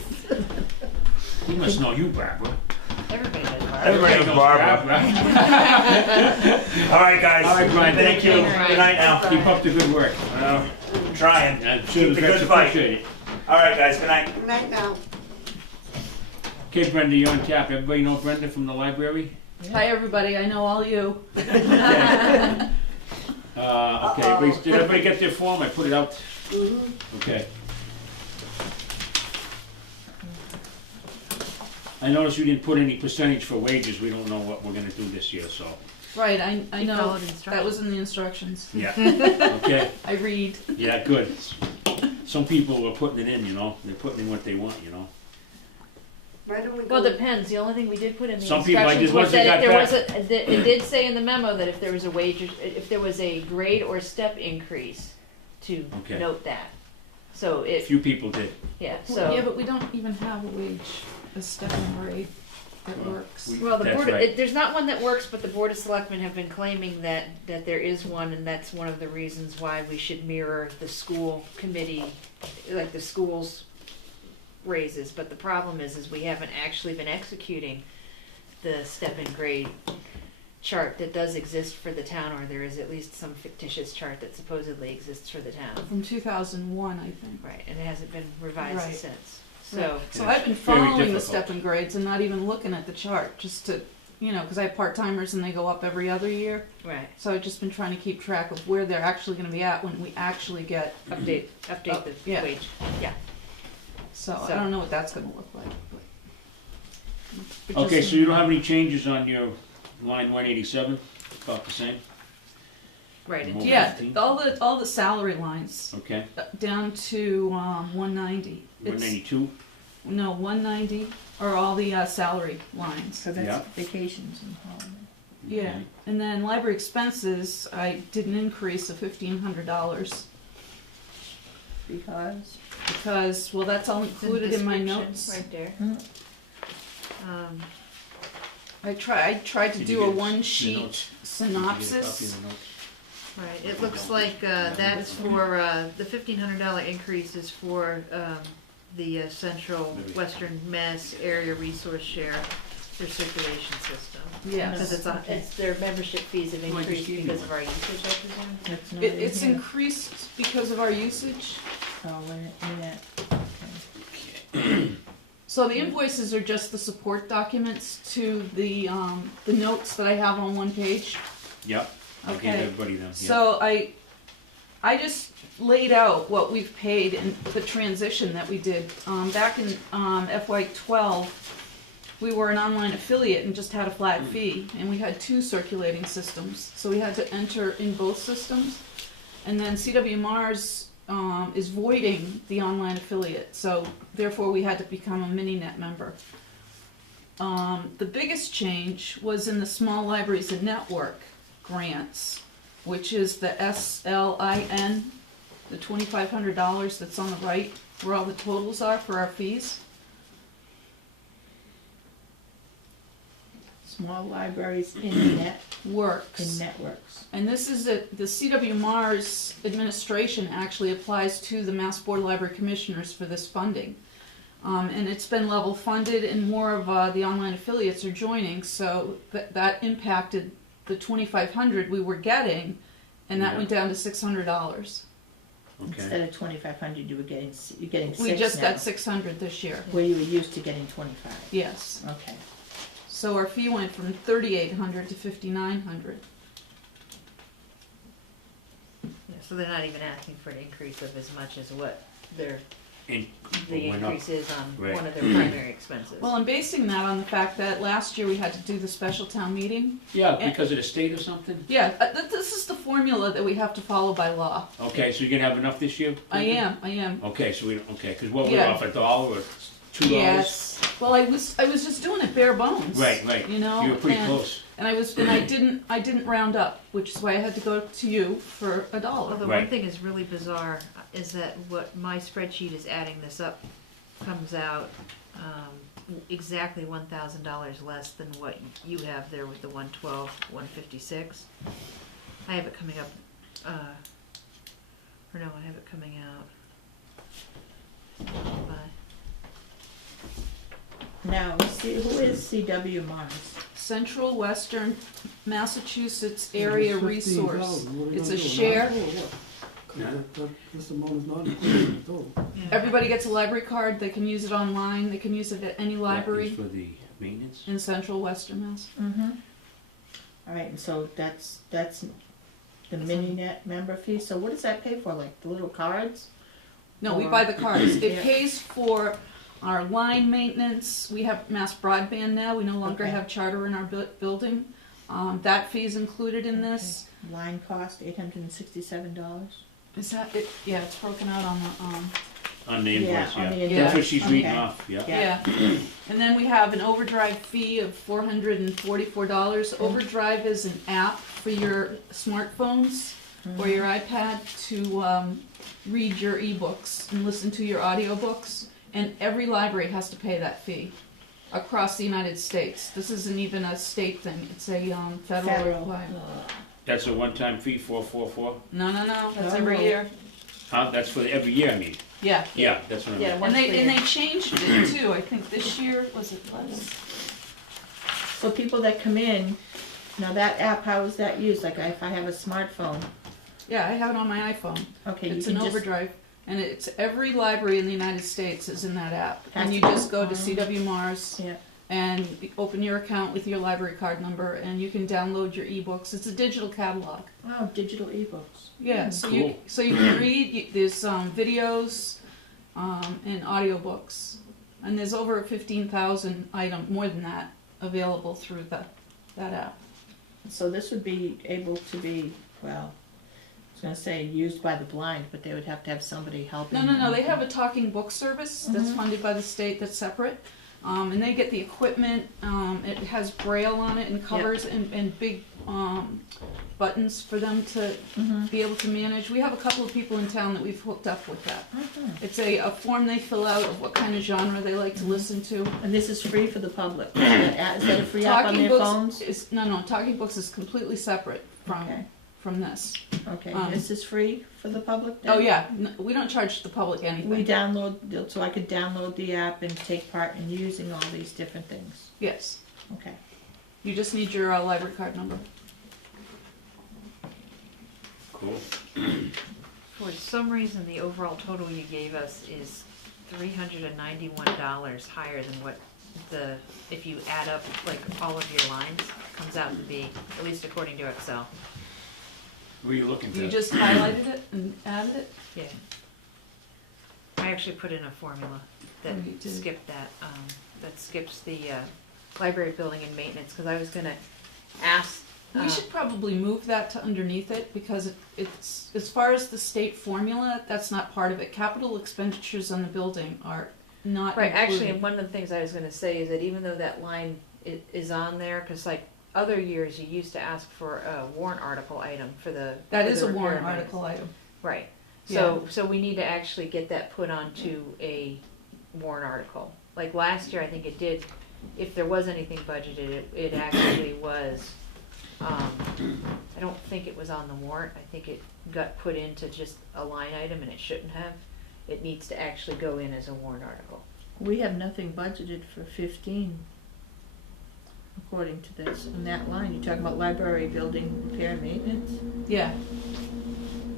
He must know you, Barbara. Everybody does. Everybody knows Barbara. All right, guys. All right, Brian, Thank you. thank you. Good night now. Keep up the good work. Trying. I'm Keep sure the the good vets fight. appreciate it. All right, guys. Good night. Good night now. Okay, Brenda, you're on tap. Everybody know Brenda from the library? Hi, everybody. I know all you. Okay, did everybody get their form? I put it out. Okay. I noticed you didn't put any percentage for wages. We don't know what we're gonna do this year, so, Right, I You know. followed That was in the instructions. yeah. Okay, I read. yeah, good. Some people are putting it in, you know, they're putting in what they want, you know. Why don't we go? Well, it depends. The only thing we did put in the Some people, like instructions this was ones that that if got there was it did say in the memo that if there was a wage, if there was a grade or step increase, to Okay. note that. So A if, few people did. yeah, Yeah, so, but we don't even have a wage, a step and grade that works. well, the That's board, right. there's not one that works, but the Board of Selectmen have been claiming that there is one, and that's one of the reasons why we should mirror the school committee, like the schools raises, but the problem is we haven't actually been executing the step and grade chart that does exist for the town, or there is at least some fictitious chart that supposedly exists for the town. From 2001, I think. Right, and it hasn't been revised Right. since, so, So And I've been it's very following the difficult. step and grades and not even looking at the chart, just to, because I have part-timers and they go up every other year. right, So I've just been trying to keep track of where they're actually gonna be at when we actually get, update the Yeah. wage, yeah. so I So- don't know what that's gonna look like. But Okay, just- so you don't have any changes on your line 187? About the same? Right, and Yeah, 15? all the salary lines, Okay, down to 190. It's- 192? No, 190 are all the salary lines. So Yeah. that's vacations and holidays. Yeah, Okay. and then library expenses, I did an increase of $1,500 because, well, that's all it's included in my description notes. right there. Hmm. I tried to Did do you a get the one-sheet notes? Did you get a copy synopsis. of the notes? Right, it looks like, that's for, the $1,500 increase is for, the Central Western Mass Area Resource Share, their circulation system. Yes. Because it's their membership fees have Well, I just increased gave you because one. of our usage, I presume? That's not It's in here. increased because of our usage. Oh, wait a minute. Okay. So the invoices are just the support documents to the notes that I have on one page. Yep, I gave Okay. everybody them, yeah. So I just laid out what we've paid in the transition that we did. Back in FY12, we were an online affiliate and just had a flat fee, and we had 2 circulating systems. So we had to enter in both systems. And then CW Mars is voiding the online affiliate, so therefore we had to become a mini-net member. The biggest change was in the small libraries and network grants, which is the SLIN, the $2,500 that's on the right, where all the totals are for our fees. Small libraries in Works. networks. And this is the CW Mars administration actually applies to the Mass Board of Library Commissioners for this funding. And it's been level funded and more of the online affiliates are joining, so that impacted the $2,500 we were getting, and that Yeah. went down to $600. Instead Okay, of 2,500, you're getting 6 We just now, got $600 this year. where you were used to getting 25. Yes. Okay. So our fee went from $3,800 to $5,900. Yeah, so they're not even asking for an increase of as much as what their, and the went up. increase is on Right. one of their primary expenses. Well, I'm basing that on the fact that last year we had to do the special town meeting. Yeah, because of the state or something? Yeah, this is the formula that we have to follow by law. Okay, so you're gonna have enough this year? I am. Okay, so okay, cause what we're Yeah. off, $1 or $2? Yes. Well, I was just doing it bare bones. Right, You know, you were pretty and, close. and I didn't round up, which is why I had to go to you for $1. Although one Right. thing is really bizarre is that what my spreadsheet is adding this up comes out exactly $1,000 less than what you have there with the 112, 156. I have it coming up, or no, I have it coming out. By Now, who is CW Mars? Central Western Massachusetts Area It's Resource. 15,000. What are you It's gonna a do? share. Yeah. This amount is not included in the total. Everybody gets a library card. They can use it online. They can use it at any That is library for the maintenance? in Central Western Mass. Mm-hmm. All right, and so that's the mini-net member fee. So what does that pay for, like the little cards? No, we Or- buy the cards. It Yeah. pays for our line maintenance. We have mass broadband now. We no longer Okay. have charter in our building. That fee is included in this. Line cost $867. Is that it? Yeah, it's broken out on the On the invoice, on yeah. the That's invoice. what she's reading Okay. off, yeah. Yeah. Yeah. And then we have an overdrive fee of $444. Overdrive is an app for your smartphones or your iPad to read your ebooks and listen to your audiobooks. And every library has to pay that fee across the United States. This isn't even a state thing. It's a federal Federal. requirement. That's a one-time fee, 444? No. That's No. every year. Huh, that's for every year, I mean? Yeah. Yeah, that's what I mean. Yeah, And they changed it too. I think this year was it less. So people that come in, now that app, how is that used? Like if I have a smartphone, Yeah, I have it on my iPhone. okay, It's you an can just, overdrive, and it's every library in the United States is in that app. Has And you to be just go to on. CW Mars yeah, and open your account with your library card number, and you can download your ebooks. It's a digital catalog. oh, digital ebooks. Yeah, so you can read. There's videos and audiobooks, and there's over 15,000 more than that available through that app. So this would be able to be, well, I was gonna say used by the blind, but they would have to have somebody helping. No. They have a talking book service that's Mhm. funded by the state that's separate. And they get the equipment. It has braille on it and covers and big buttons for them to Mhm. be able to manage. We have a couple of people in town that we've hooked up with that. Mhm. It's a form they fill out of what kind of genre they like to listen to. And this is free for the public. Is that a free app on their phones? Is no. Talking Books is completely separate Okay. from this. Okay, Um, is this free for the public then? Oh yeah, we don't charge the public anything. We download, so I could download the app and take part in using all these different things. Yes. Okay. You just need your library card number. Cool. For some reason, the overall total you gave us is $391 higher than what if you add up like all of your lines, comes out to be, at least according to Excel. Who are you looking You at? just highlighted it and added it? Yeah. I actually put in a formula that Oh, you did. skipped that skips the library building and maintenance, because I was gonna ask. We should probably move that to underneath it, because it's, as far as the state formula, that's not part of it. Capital expenditures on the building are not Right, actually, included. and one of the things I was gonna say is that even though that line is on there, cause like other years you used to ask for a warrant article item for the. That for is the a warrant repair article item. Right, so we need to actually get that put onto a warrant article. Like last year, I think it did, if there was anything budgeted, it actually was, I don't think it was on the warrant, I think it got put into just a line item and it shouldn't have. It needs to actually go in as a warrant article. We have nothing budgeted for 15, according to this, in that line. You're talking about library building repair and maintenance? Yeah,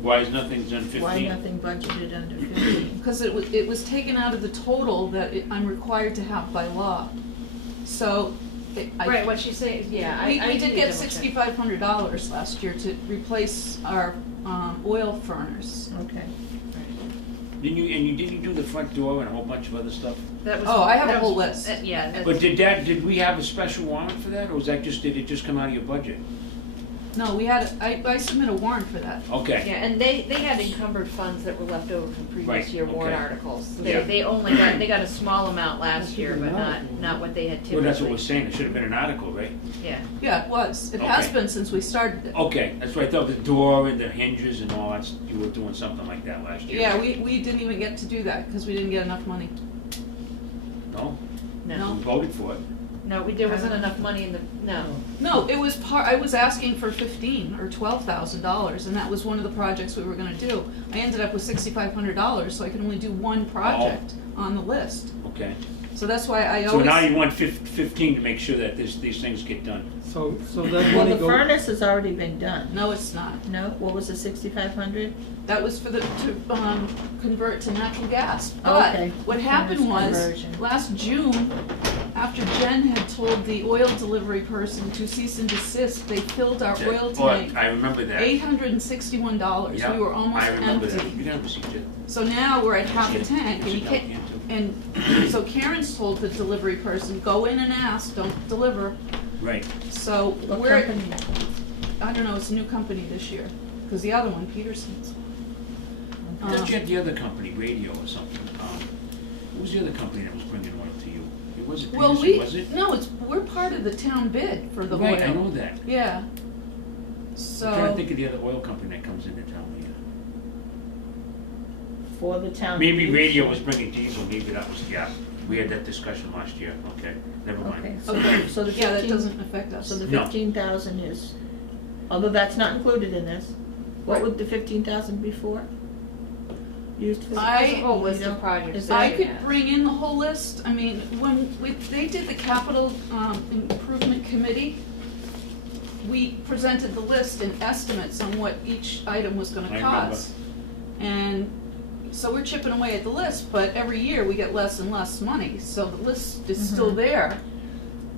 Why is nothing's done 15? Why nothing budgeted under 15? because it was taken out of the total that I'm required to have by law. So, Right, what she's saying, is, yeah, we I did get $6,500 last year to replace our oil furnace. Okay. Didn't you do the front door and a whole bunch of other stuff? That was, Oh, I have a that whole was- list. Yeah, But that's, did we have a special warrant for that, or was that did it just come out of your budget? No, I submit a warrant for that. Okay. yeah, and they had encumbered funds that were left over from previous Right, year warrant okay. articles. Yeah. They only got a small amount last year, but not what they had typically. Well, that's what we're saying, it should have been an article, right? Yeah, Yeah, it was. It has Okay. been since we started it. Okay, that's what I thought, the door and the hinges and all that, you were doing something like that last year. Yeah, we didn't even get to do that because we didn't get enough money. No? no, We voted for it. no, there wasn't enough money in the, no. No, it was I was asking for $15,000 or $12,000, and that was one of the projects we were going to do. I ended up with $6,500, so I could only do one project on the list. Okay. So that's why I So always. now you want 15 to make sure that these things get done. So that Well, money the go, furnace has already been done. No, it's not. No? What was the 6,500? That was to convert to natural gas. Oh, But okay. what happened was, Conversion. last June, after Jen had told the oil delivery person to cease and desist, they filled our oil tank. I remember that. $861. Yeah, We were almost I remember empty. that. You didn't receive it. So now we're at half a tank, and you Sit can't. down, too. And so Karen's told the delivery person, go in and ask, don't deliver. Right. So What we're, company? I don't know, it's a new company this year, because the other one, Peterson's. I thought you had the other company, radio or something. What was the other company that was bringing oil to you? It wasn't Well, Peterson, was it? no, we're part of the town bid for the oil. Right, I know that. Yeah. I'm trying to So, think of the other oil company that comes into town here. For the town. Maybe use. radio was bringing diesel, maybe that was, yeah. We had that discussion last year, okay, never Okay, mind. so the yeah, that 15 doesn't affect us. So the No. 15,000 is, although that's not included in this, what would the 15,000 be for? Used for? I- There's a whole list You know, of projects. is that I you could have. bring in the whole list. I mean, when they did the capital improvement committee, we presented the list and estimates on what each item was gonna I remember. cost. And so we're chipping away at the list, but every year we get less and less money, so the list is still there.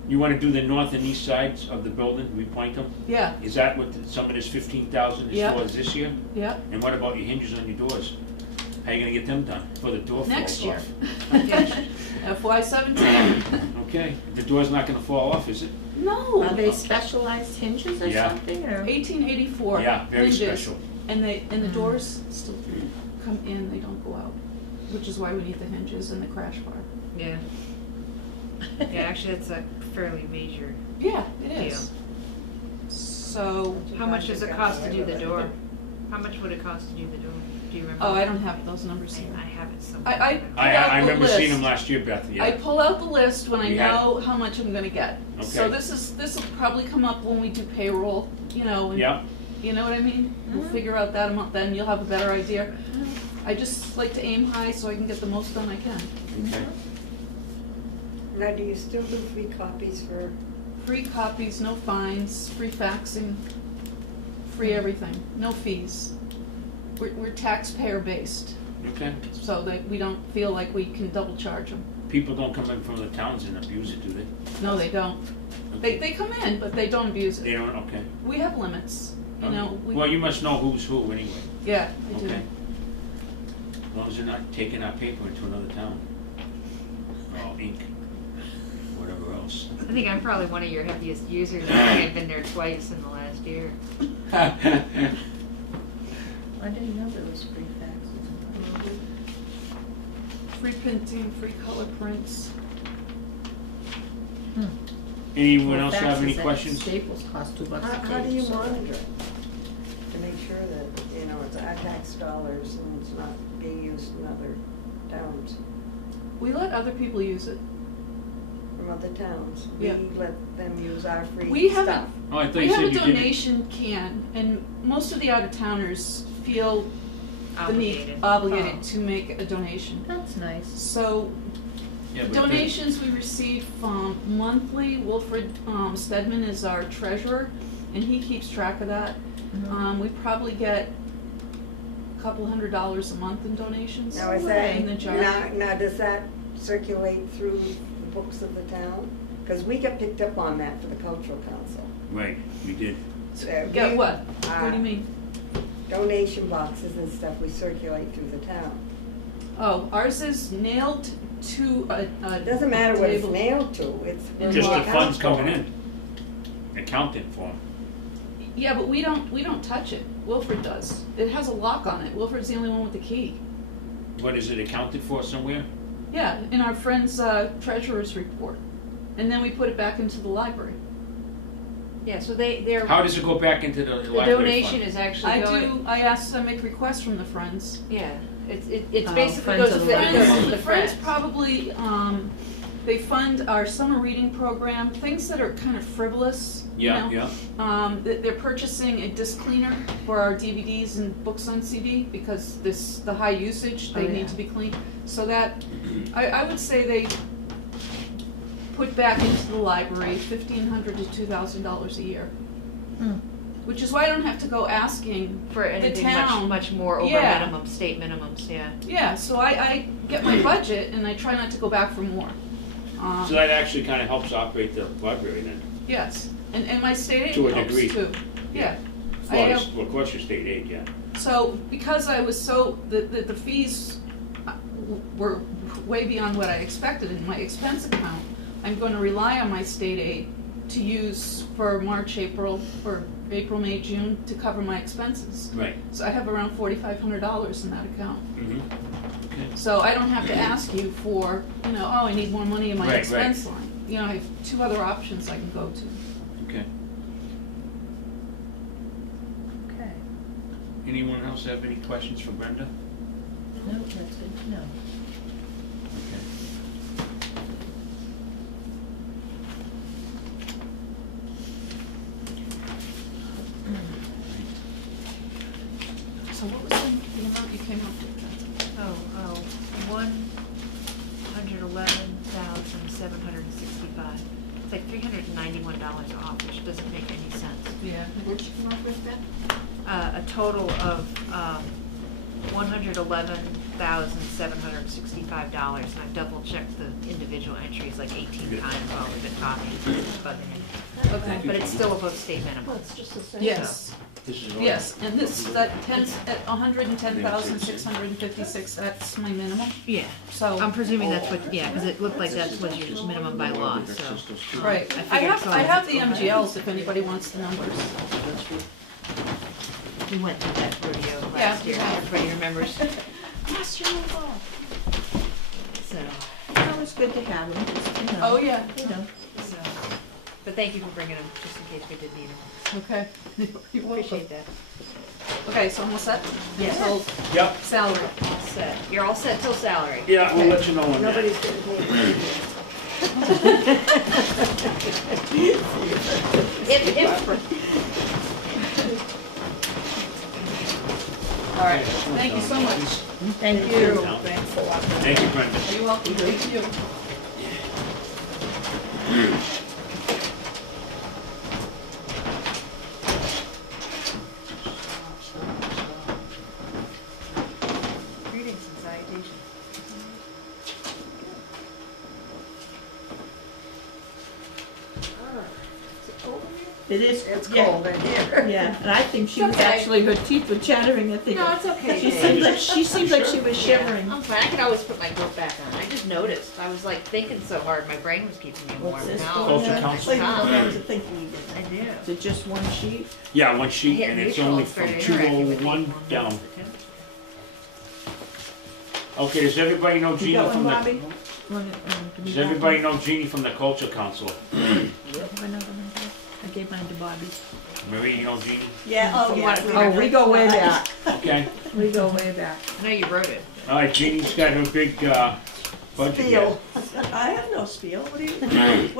You wanna do the north and east sides of the building, repoint them? Yeah, Is that what some of this 15,000 is Yeah. for this year? yeah, And what about your hinges on your doors? How you gonna get them done before the door falls off? next year. FY17. Okay, the door's not gonna fall off, is it? No. Are they specialized hinges or Yeah. something, or? 1884. Yeah, very hinges. special. And the doors still come in, they don't go out, which is why we need the hinges and the crash bar. Yeah. Yeah, actually, it's a fairly major. Yeah, it is. So, How much does it cost to do the door? How much would it cost to do the door? Do you remember? oh, I don't have those numbers I here. have it somewhere. I pull out I the remember seeing list. them last year, Beth, I yeah. pull out the list when I We had- know how much I'm gonna get. So Okay. this will probably come up when we do payroll, you know, and Yeah, you know what I mean? We'll figure out that amount then, you'll have a better idea. I just like to aim high so I can get the most done I can. okay. Now, do you still do free copies for free copies, no fines, free faxing, free everything, no fees. We're taxpayer based, Okay. so that we don't feel like we can double charge them. People don't come in from the towns and abuse it, do they? No, they don't. They come in, but they don't abuse They it. don't, okay. We have limits, you know, Well, you must know who's who anyway. yeah, I do. Okay. As long as you're not taking our paper into another town. Or ink, whatever else. I think I'm probably one of your heaviest users. I think I've been there twice in the last year. I didn't know there was free faxes. Free printing, free color prints. Anyone else have any Faxes at questions? Staples cost $2 a page. How do you monitor it? To make sure that, you know, it's our tax dollars and it's not being used in other towns, We let other people use it. from other towns. We Yeah. let them use our free We have stuff. Oh, I thought We you have said a you didn't. donation can, and most of the out-of-towners feel the need, Obligated. obligated Oh. to make a donation. That's nice. So Yeah, but donations we receive monthly. Wilfred Stedman is our treasurer, and he keeps track of that. We probably get a couple $100 a month in donations. Now, is that, in the jar. now does that circulate through the books of the town? Because we got picked up on that for the cultural council. Right, we did. Get what? What do you mean? Donation boxes and stuff we circulate through the town. Oh, ours is nailed to a It doesn't matter what it's table. nailed to, it's. where Just we the account funds for coming it. in. Accounting for them. Yeah, but we don't touch it. Wilfred does. It has a lock on it. Wilfred's the only one with the key. What, is it accounted for somewhere? Yeah, in our friend's treasurer's report. And then we put it back into the library. Yeah, so they're, How does it go back into the the library donation fund? is actually going. I asked to make requests from the friends. Yeah, it's Oh, basically Friends goes of to the the, Library. goes to The the friends friends. probably, they fund our summer reading program, things that are kind of frivolous, you Yeah, know? yeah. They're purchasing a disc cleaner for our DVDs and books on CD because the high usage, they Oh, yeah. need to be cleaned. So that, I would say they put back into the library $1,500 to $2,000 a year. Hmm. Which is why I don't have to go asking For anything town. much more over Yeah. minimum, state minimums, yeah. Yeah, so I get my budget and I try not to go back for more. So that actually kind of helps operate the library then? Yes, and my state aid To a helps degree. too. Yeah. I Well, have- of course your state aid, yeah. So because I was the fees were way beyond what I expected in my expense account, I'm going to rely on my state aid to use for March, April, May, June to cover my expenses. Right. So I have around $4,500 in that account. Mm-hmm. Okay. So I don't have to ask you for, you know, oh, I need more money in my Right, expense line. You know, I have two other options I can go to. Okay. Okay. Anyone else have any questions for Brenda? No, that's good to know. Okay. So what was the amount you came up with? $111,765. It's like $391 off, which doesn't make any sense. Yeah. Where'd you come up with that? A total of $111,765, and I've double checked the individual entries like 18 times while we've been talking. It's bugging me. Okay. But it's still above state minimum. It's just the same. Yes, This is all. yes, and this, at 110,656, that's my minimum, Yeah. so. I'm presuming that's what, yeah, because it looked like that was your minimum by law, so. Right, I I figured have, so. I have the MGLs if anybody wants the numbers. We went through that rodeo Yeah. last year, everybody remembers. Yes, you're involved. So, That was good to have them, just, you know. Oh, yeah, You know. so, but thank you for bringing them, just in case we did need them. okay. You're welcome. Appreciate that. Okay, so almost set? Yeah. Until Yep. salary. All set. You're all set till salary. Yeah, we'll let you know on that. Nobody's getting paid. All right, thank you so much. Thank you. Thanks a lot. Thank you, Brenda. You're welcome, thank you. It is, It's yeah. cold in here. Yeah, and I think she It's was okay. actually, her teeth were chattering, I think. No, it's okay. She Dave. seemed like she was Yeah, shivering. I'm fine. I could always put my coat back on. I just noticed. I was like thinking so hard. My brain was keeping me warm. What's this Now, Culture one? Council. Wait, how long was it thinking you I did? do. Is it just one sheet? Yeah, one sheet, Yeah, and it's mutual, only it's from very interactive with 201 people. down. Okay, does everybody know You Jeannie got one, from the, Bobby? does everybody know Jeannie from the Culture Council? I gave mine to Bobby. Marie, you know Jeannie? Yeah, oh, yeah. Oh, we go way back. Okay. We go way back. I know you wrote it. All right, Jeannie's got her big, budget here. Spiel. I have no spiel. What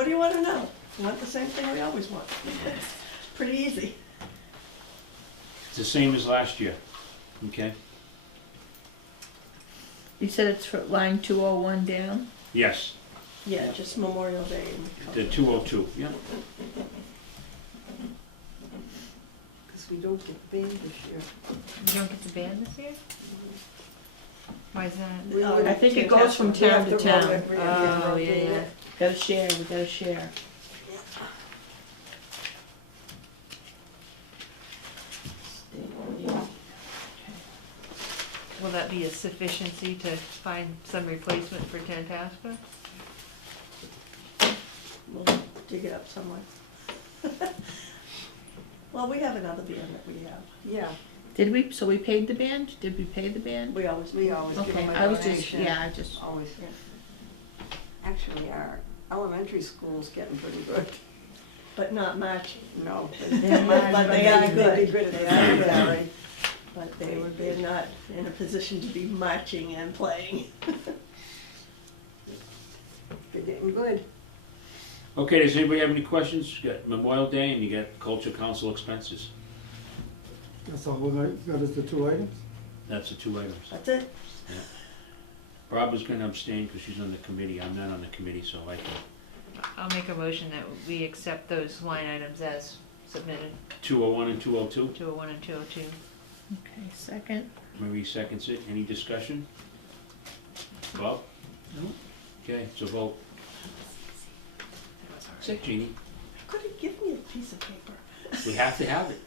do you want to know? You want the same thing we always want. Pretty easy. It's the same as last year, okay? You said it's for line 201 down? Yes, Yeah, just Memorial Day. the 202, yeah. Because we don't get banned this year. You don't get the band this year? Why is that? We Oh, would- I think it can't goes from have- we town have to roll town. it, we have to Oh, rotate yeah, yeah. it. Gotta share, we gotta share. Will that be a sufficiency to find some replacement for Tantasco? We'll dig it up somewhere. Well, we have another band that we have. Yeah, Did we, so we paid the band? Did we pay the band? We always we always give Okay, them a I was just, donation. yeah, I just, Always. Actually, our elementary school's getting pretty good. but not much. No. But they are They'd be good. They are good, all right. But they're not in a position to be marching and playing. They're getting good. Okay, does anybody have any questions? You got Memorial Day and you got Culture Council expenses. That's all we got is the 2 items? That's the 2 items. That's it. Barbara's gonna abstain because she's on the committee. I'm not on the committee, so I can. I'll make a motion that we accept those line items as submitted, 201 and 202. 201 and 202. okay, second. Marie seconds it. Any discussion? Bob? No. Okay, so vote. Say, Jeannie, Could have given you a piece of paper. we have to have it.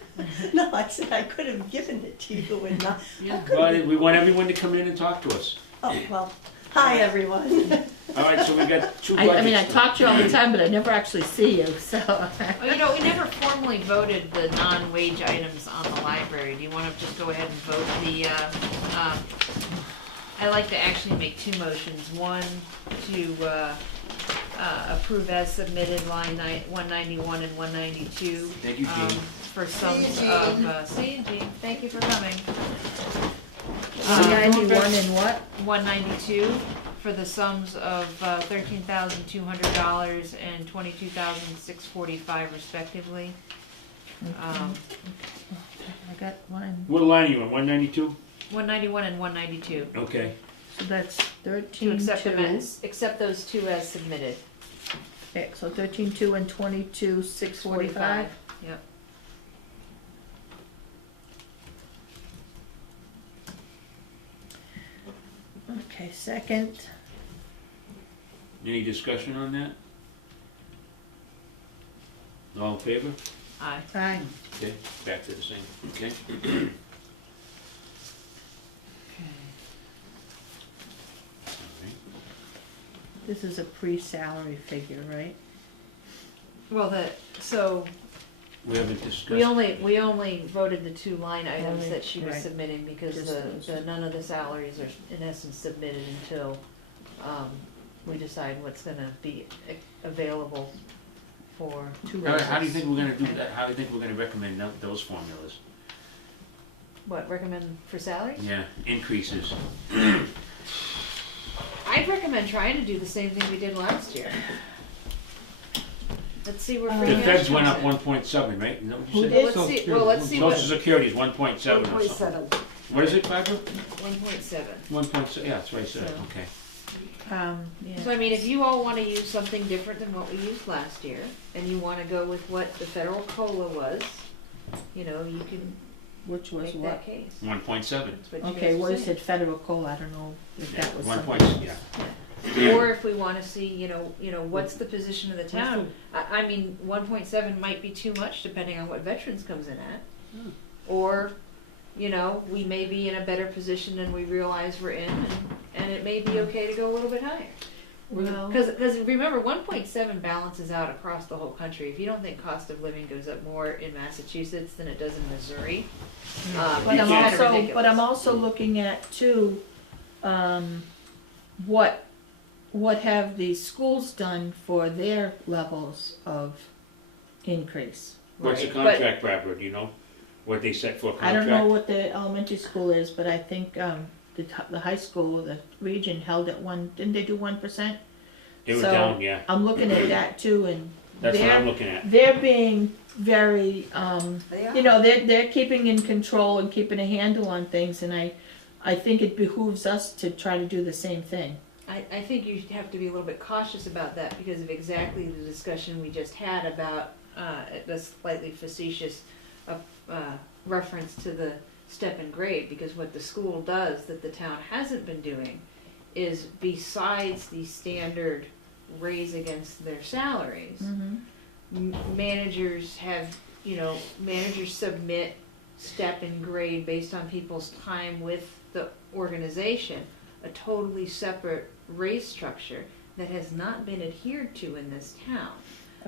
No, I said I could have given it to you and not. I could've But been- we want everyone to come in and talk to us. Oh, well, hi, everyone. All right, so we got 2 budgets. I mean, I talk to you all the time, but I never actually see you, so. Oh, you know, we never formally voted the non-wage items on the library. Do you want to just go ahead and vote the, I like to actually make 2 motions. One, to approve as submitted line 191 and 192. Thank you, Jean. For sums See you, of, see you, Jean, thank you for coming. 91 and what? 192 for the sums of $13,200 and $22,645 respectively. I got one, What line are you on, 192? 191 and 192. Okay. so that's To 13, accept them 2. as, accept those 2 as submitted. Okay, so 13, 2 and 22, 645. Yep. Okay, second. Any discussion on that? All in favor? Aye. Aye. Okay, back to the same, okay? This is a pre-salary figure, right? Well, so We haven't discussed. we only voted the 2 line items Only, that she was right. submitting because Just those. none of the salaries are in essence submitted until, we decide what's gonna be available for 2 How do you think we're gonna do that? How do you think we're gonna recommend those formulas? what, recommend for salaries? Yeah, increases. I'd recommend trying to do the same thing we did last year. Let's see where free The cash feds went up comes in. 1.7, right? Isn't that what Who you did? said? Let's see what, Social Security is 1.7 or something. 1.7. What is it, Barbara? 1.7. 1.7, yeah, that's what I said, So- okay. Yeah. So I mean, if you all wanna use something different than what we used last year, and you wanna go with what the federal COLA was, you know, you can Which was make what? that case. 1.7. That's what you Okay, guys what were is saying. it, federal COLA, I don't know if Yeah, that was 1 something. point, yeah. or if we wanna see, you know, what's the position of the town. I mean, 1.7 might be too much depending on what veterans comes in at. Or, you know, we may be in a better position than we realize we're in, and it may be okay to go a little bit higher. Well, Because remember, 1.7 balances out across the whole country. If you don't think cost of living goes up more in Massachusetts than it does in Missouri, but it's I'm kinda also, ridiculous. but I'm also looking at too, what have the schools done for their levels of increase? What's the Right, but- contract, Barbara, do you know? What they set for a I contract? don't know what the elementary school is, but I think, the high school, the region held at didn't they do 1%? They were so- down, yeah. I'm looking at that too, and That's what I'm they're, looking at. they're being very, They are. you know, they're keeping in control and keeping a handle on things, and I think it behooves us to try to do the same thing. I think you have to be a little bit cautious about that because of exactly the discussion we just had about the slightly facetious reference to the step and grade, because what the school does that the town hasn't been doing is, besides the standard raise against their salaries, managers have, you know, managers submit step and grade based on people's time with the organization, a totally separate raise structure that has not been adhered to in this town.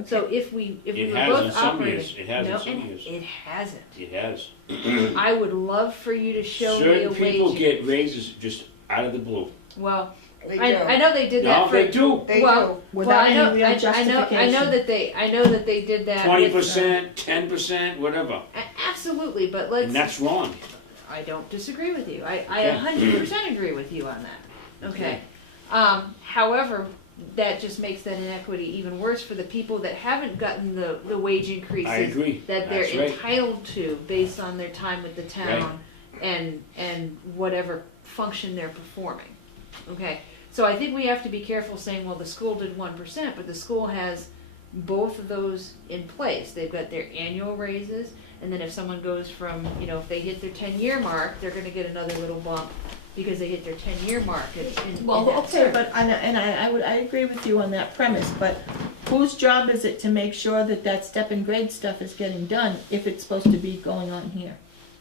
So if we It were has in both some operating, years. It has in no, some and years. it hasn't. It has. I would love for you to show me a Certain people wage. get raises just out of the blue. Well, They I do. know they did that No, for. they do. They well, do. Without I know, any real I know justification. that they did that. 20%, 10%, whatever. Absolutely, but let's. And that's wrong. I don't disagree with you. I Okay. 100% agree with you on that. Okay. However, that just makes that inequity even worse for the people that haven't gotten the wage increases I agree. that they're That's right. entitled to based on their time with the town and whatever function they're performing. Okay. So I think we have to be careful saying, well, the school did 1%, but the school has both of those in place. They've got their annual raises, and then if someone goes from, you know, if they hit their 10-year mark, they're gonna get another little bump because they hit their 10-year mark. Well, that okay, circle. but, I agree with you on that premise, but whose job is it to make sure that that step and grade stuff is getting done if it's supposed to be going on here?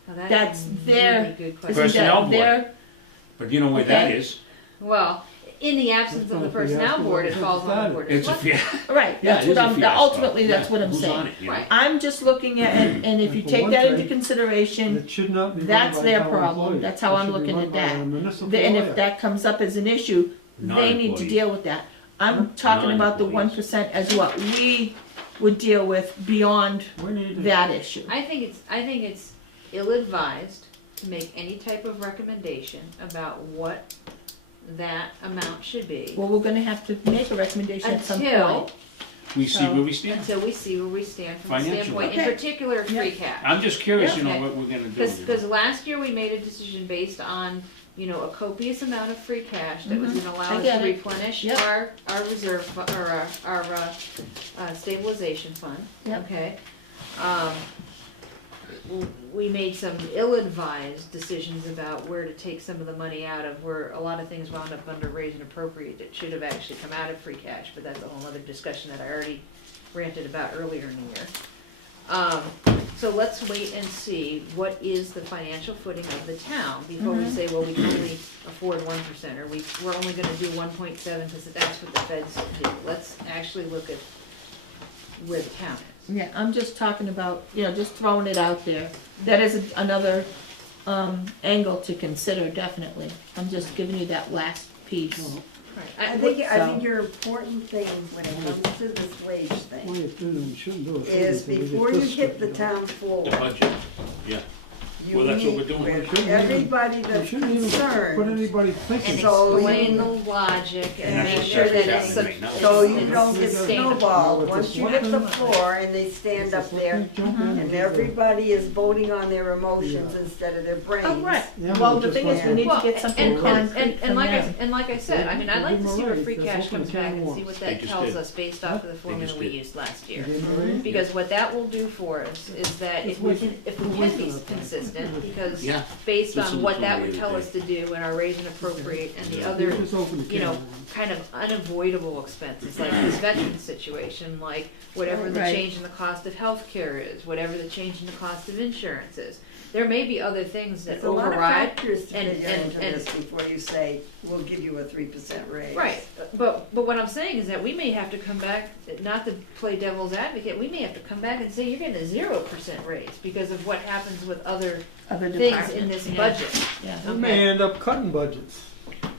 Now, that that's is a their- really good question. Isn't Personnel that board. their, But you know where that Okay. is? Well, in the absence of the personnel board, it falls on the board of It's a selectmen. fiasco. right, Yeah, that's it is what a I'm, fiasco. ultimately, that's what I'm Who's on saying. it, you know? Right. I'm just looking at, and if you For take one that into thing, consideration, It should not be run that's by their town problem. employees. That's how It I'm should be looking run at by that. a municipal and lawyer. if that comes up as an issue, they need to Non-employees. deal with that. I'm talking about the Non-employees. 1% as what we would deal with beyond We need to- that issue. I think it's ill-advised to make any type of recommendation about what that amount should be Well, we're gonna have to make a recommendation at some until point. We see where we stand. we see where we stand from the Financially. standpoint, in Okay. particular, free Yeah. cash. I'm just curious, Yeah. you know, Okay. what we're gonna do. you know. Because last year we made a decision based on, you know, a copious amount of free cash that was gonna allow I us get to it. replenish Yep. our reserve, or our stabilization fund, Yep. okay? We made some ill-advised decisions about where to take some of the money out of, where a lot of things wound up under raise and appropriate that should have actually come out of free cash, but that's a whole other discussion that I already ranted about earlier in the year. So let's wait and see what is the financial footing of the town before we say, well, we can only afford 1%, or we're only gonna do 1.7 because that's what the feds do. Let's actually look at where the town is. Yeah, I'm just talking about, just throwing it out there. That is another, angle to consider, definitely. I'm just giving you that last piece. Right. I think So- your important thing when it comes to this wage Why thing you do them, shouldn't do it. is Until we get before you this hit the stuff town The floor, budget, yeah. you Well, that's what we're meet doing. We with shouldn't even- everybody done. We that's shouldn't even put concerned, anybody And thinking. So explain you- the logic And and that's make what's sure that it's, happening right now. so you don't get sustainable. snowballed. No, Once it's you a hit the selectman. floor and they stand up there and everybody is voting on their emotions instead of their brains. Oh, right. Yeah, Well, but the just thing is, like- we need to Well, get something concrete from them. and like I said, I mean, I'd like to see where free That's cash open comes a can back of and see worms. what They that just tells did. us based off of the formula just we did. used last year. Again, Marie? Because what that will do for us is that if we can be consistent consistent, because Yeah. based Listen on to what that them would the tell other us to do in our raise and appropriate and the other, Just open the you know, can. kind of unavoidable expenses, like this veteran situation, like whatever the Right. change in the cost of healthcare is, whatever the change in the cost of insurance is. There may be other things that There's a lot of override. factors to and- figure and- into and- this before you say, we'll give you a 3% raise. Right, but what I'm saying is that we may have to come back, not to play devil's advocate, we may have to come back and say you're getting a 0% raise because of what happens with other Other things departments. in this Yeah. budget. Yeah. We may end up cutting budgets.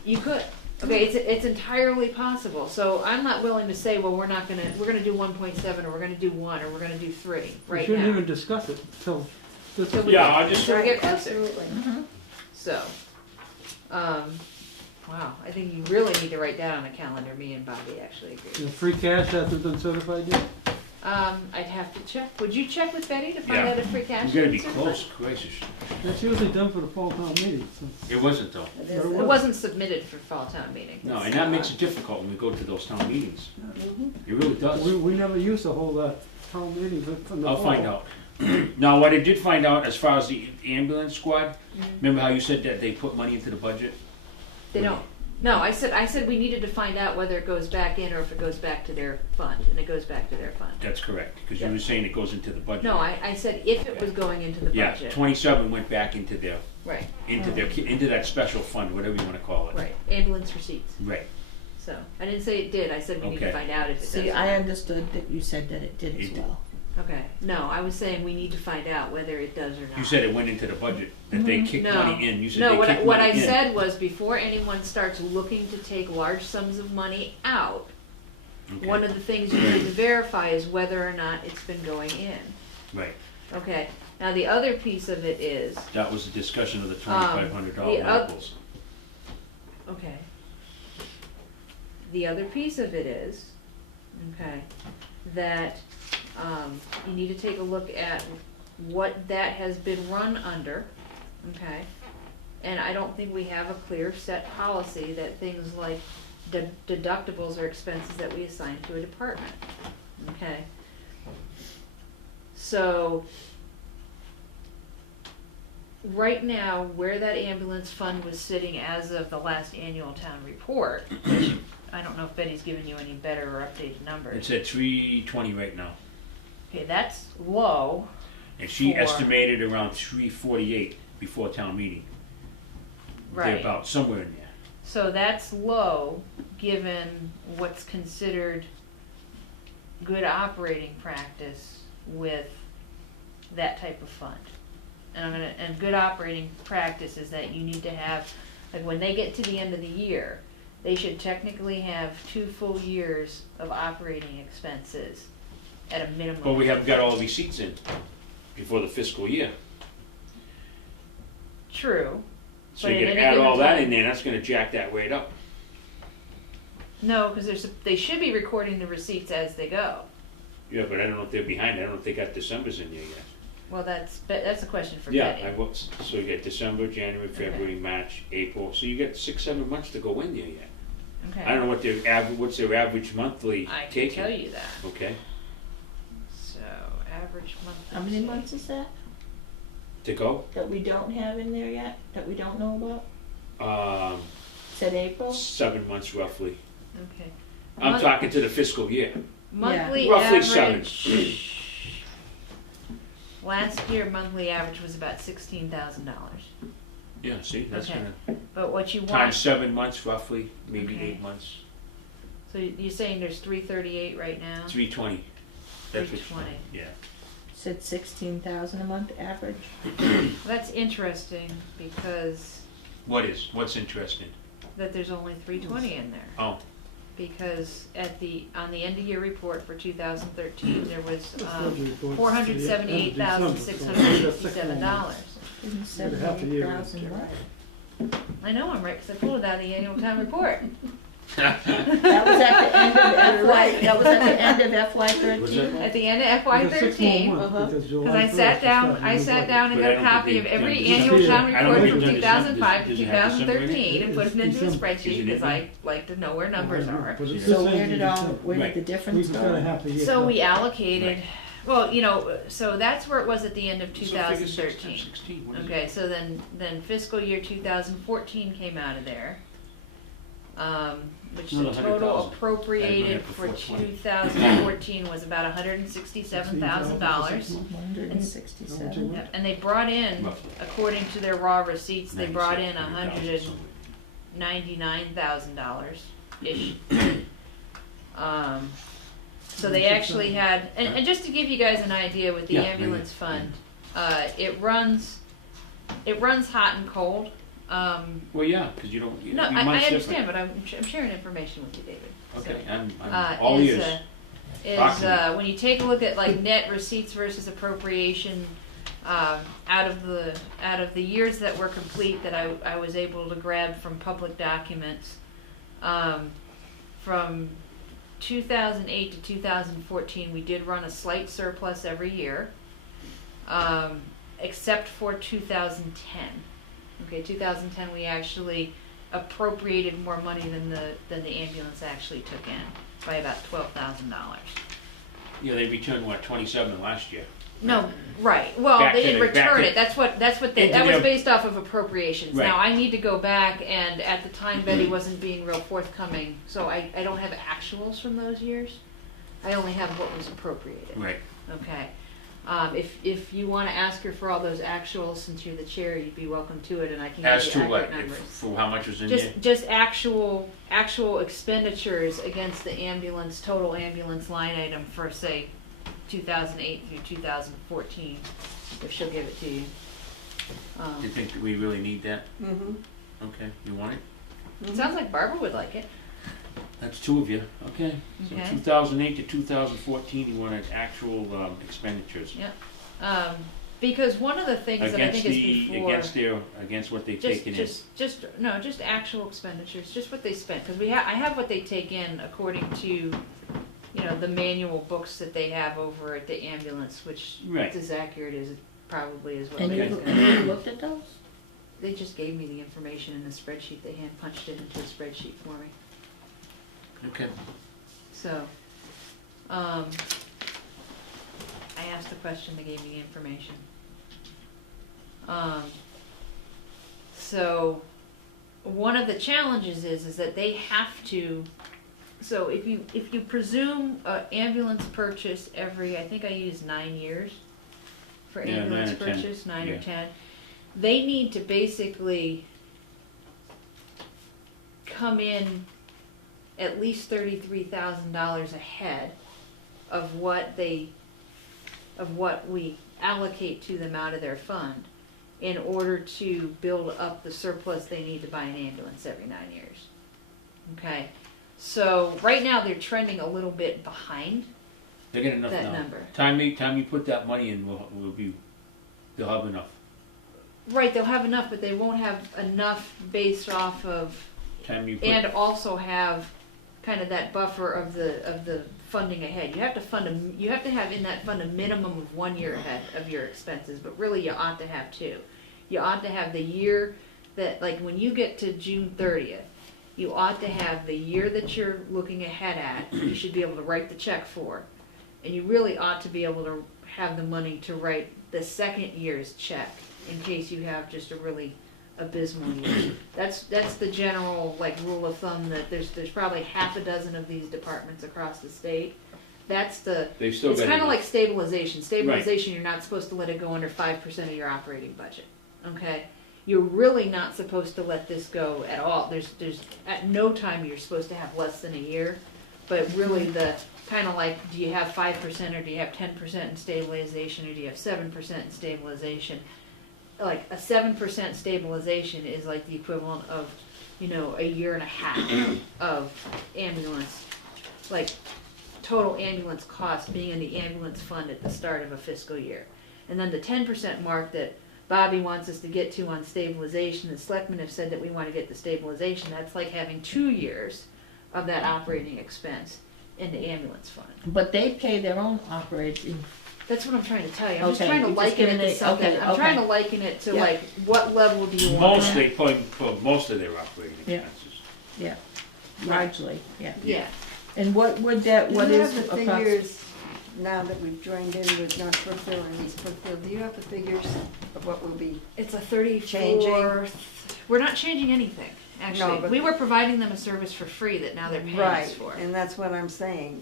You could, okay, it's entirely possible, so I'm not willing to say, well, we're gonna do 1.7, or we're gonna do 1, or we're gonna do 3 We right shouldn't now. even discuss it till this. Till we Yeah, get- I just- till we get Right, closer. absolutely. So, wow, I think you really need to write that on a calendar, me and Bobby actually agree. The free cash hasn't been certified yet? I'd have to check, would you check with Betty to find Yeah. out if free cash? You gotta be is certified? close, gracious. That's usually done for the fall town meeting, so. It wasn't though. It There is- It wasn't submitted for fall town meeting. No, and that makes it difficult when we go to those town meetings. Mhm. It really does. We never used to hold that town meeting from the fall. I'll find out. Now, what I did find out as far as the ambulance squad, remember how you said that they put money into the budget? They don't, no, I said we needed to find out whether it goes back in or if it goes back to their fund, and it goes back to their fund. That's correct, because you Yeah. were saying it goes into the budget. No, I said if it was going into the Yeah, budget. 27 went back into Right, into that special fund, whatever you wanna call it. right, ambulance receipts, Right. so, I didn't say it did, I said we need to Okay. find out if it does. See, or I not. understood that you said that it did as It did. well. Okay, no, I was saying we need to find out whether it does or not. You said it went into the budget, that they kicked No. money in. You said No, they kicked what I money in. said was before anyone starts looking to take large sums of money out, Okay. one of the things you need to verify is whether or not it's been going in. Right. Okay, now the other piece of it is, That was the discussion of the $2,500 the oth- medicals. okay. The other piece of it is, okay, that, you need to take a look at what that has been run under, okay? And I don't think we have a clear set policy that things like deductibles are expenses that we assign to a department, okay? So, right now, where that ambulance fund was sitting as of the last annual town report, which I don't know if Betty's given you any better or updated numbers. It's at 320 right now. Okay, that's low. And she For- estimated around 348 before town meeting. Right. About somewhere in there. So that's low, given what's considered good operating practice with that type of fund. And good operating practice is that you need to have, like when they get to the end of the year, they should technically have 2 full years of operating expenses at a minimum. But we haven't got all the receipts in before the fiscal year. True. So But you at can any add given all that time- in there, that's gonna jack that rate up. No, because they should be recording the receipts as they go. Yeah, but I don't know if they're behind, I don't know if they got December's in there yet. Well, that's a question for Yeah, Betty. I was, so you get December, January, February, March, April, so you got 6-7 months to go in there yet. Okay. I don't know what what's their average monthly I can taking. tell you that. Okay, So, average monthly. How many months is that, to go, that we don't have in there yet, that we don't know about? Said April? 7 months roughly. Okay. I'm Month- talking to the fiscal year. Monthly Roughly 7. average. Last year, monthly average was about $16,000. Yeah, see, that's Okay. gonna, But what you times want, 7 months roughly, maybe Okay. 8 months, so you're saying there's 338 right now? 320. That's what, 320. yeah. Said 16,000 a month average. Well, that's interesting because What's interesting? that there's only 320 in there. Oh, Because on the end of year report for 2013, there was That's what the report said, $478,657. Isn't Yeah, half a year. 78,000 what? I know I'm right, because I pulled it out of the annual town report. That was at the end of FY, that was at the end of FY Was 13? it? At the end of FY Because 6 more 13, months, because because July I 1st sat is down, starting I new sat budget. down and But got I a don't copy think of they- every does it annual have- town I don't report think from it does- 2005 to does it have December in it? 2013 and put them into the December. Is spreadsheet it because in I like to know where numbers are. But it So says where in did December. where did Right. the difference We've got a go? half a year. So we left. allocated, Well, you know, so that's where it was at the end of So figure 2013. 16, what is it? Okay, so then fiscal year 2014 came out of there, which the Another total 100,000. appropriated Add for it up to 420. 2014 was about $167,000. 167. Yep, and they brought in, Roughly. according to their raw receipts, they brought in 100,000 something. $199,000-ish. So they actually had, and just to give you guys an idea with the Yeah, ambulance maybe. fund, it runs hot and cold. Well, yeah, because you don't, No, every I month's understand, different. but I'm sharing information with you, David. Okay, I'm Uh, all is, ears. Is when you take a look at like net receipts versus appropriation, out of the years that were complete that I was able to grab from public documents, from 2008 to 2014, we did run a slight surplus every year, except for 2010. Okay, 2010 we actually appropriated more money than the ambulance actually took in by about $12,000. Yeah, they returned, what, 27 last year? No, right. Well, Back they to didn't the- back return to- it. That into was the- based off of appropriations. Right. Now I need to go back, and at the time Betty wasn't being real forthcoming, so I don't have actuals from those years. I only have what was appropriated. Right. Okay. If you want to ask her for all those actuals, since you're the chair, you'd be welcome to it, and I can As give to you what, accurate numbers. for how much was in there? Just actual expenditures against the ambulance, total ambulance line item for, say, 2008 through 2014, if she'll give it to you. Do you think that we really need that? Mm-hmm. Okay, you want it? It sounds like Barbara would like it. That's two of you, okay. So Okay. 2008 to 2014, you wanted actual expenditures. Because one of the things that I Against think is the, before, against what they've just, taken in. just actual expenditures, just what they spent, because I have what they take in according to, the manual books that they have over at the ambulance, which Right. is as accurate as it probably is what And they you got. you looked at those? They just gave me the information in a spreadsheet. They hand punched it into a spreadsheet for me. Okay. So, I asked the question, they gave me the information. So, one of the challenges is that they have to, so if you presume an ambulance purchase every, I think I used 9 years for Yeah, 9 ambulance or 10, purchase, 9 or yeah. 10, they need to basically come in at least $33,000 ahead of what we allocate to them out of their fund in order to build up the surplus they need to buy an ambulance every 9 years. Okay, so right now they're trending a little bit behind They get enough that now. number. Time you put that money in, they'll have enough. Right, they'll have enough, but they won't have enough based off of, Time you put. and also have kind of that buffer of the funding ahead. You have to you have to have in that fund a minimum of 1 year ahead of your expenses, but really you ought to have 2. You ought to have the year that, like when you get to June 30th, you ought to have the year that you're looking ahead at, you should be able to write the check for. And you really ought to be able to have the money to write the second year's check in case you have just a really abysmal year. That's the general rule of thumb, that there's probably half a dozen of these departments across the state. That's They've still it's got kind of enough. like stabilization. Stabilization, you're not supposed to let it go under 5% of your operating budget. Okay? You're really not supposed to let this go at all. There's at no time you're supposed to have less than a year, but really the kind of like, do you have 5% or do you have 10% in stabilization or do you have 7% in stabilization? Like a 7% stabilization is like the equivalent of, a year and a half of ambulance, like total ambulance cost being in the ambulance fund at the start of a fiscal year. And then the 10% mark that Bobby wants us to get to on stabilization, the selectmen have said that we want to get the stabilization, that's like having 2 years of that operating expense in the ambulance fund. But they pay their own operating. That's what I'm trying to tell you. I'm just Okay, trying to you're just liken it giving to it- something. okay, I'm trying to okay. liken it to Yeah. what level do you want? Most they put most of their operating Yeah. expenses. Yeah, largely, yeah. Yeah. And what would that, what You is have the approx- figures now that we've joined in with North Brookfield and East Brookfield, do you have the figures of what will be? It's a 34. Changing? We're not changing anything, actually. No, but- we were providing them a service for free that now they're paying us for. And that's what I'm saying.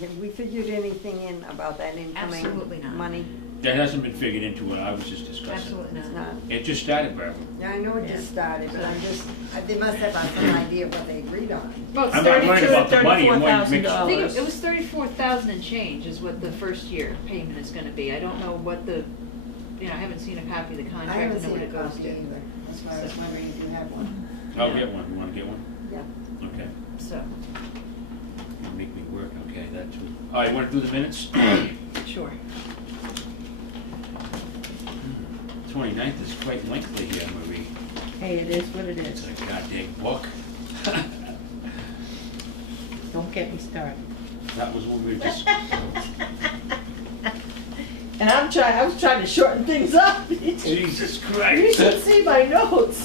Have we figured anything in about that incoming Absolutely not. money? That hasn't been figured into what I was just discussing. Absolutely It's not. not. It just started, Barbara. Yeah, I know it just started, but they must have some idea of what they agreed on. Well, I'm not worried about the money, I'm worried to make I think sure. it was 34,000 and change is what the first year payment is gonna be. I don't know what the, I haven't seen a copy of the I contract haven't to know seen what a it goes copy to. either. That's why I was wondering if you had one. I'll get one. You wanna get one? Yeah. Okay. So, It'll make me work, okay, that too. All right, wanna do the minutes? sure. 29th is quite lengthy here, Marie. Hey, it is what it It's is. a goddamn book. Don't get me started. That was when we were just, And I was trying to shorten things up. Jesus You Christ. should see my notes.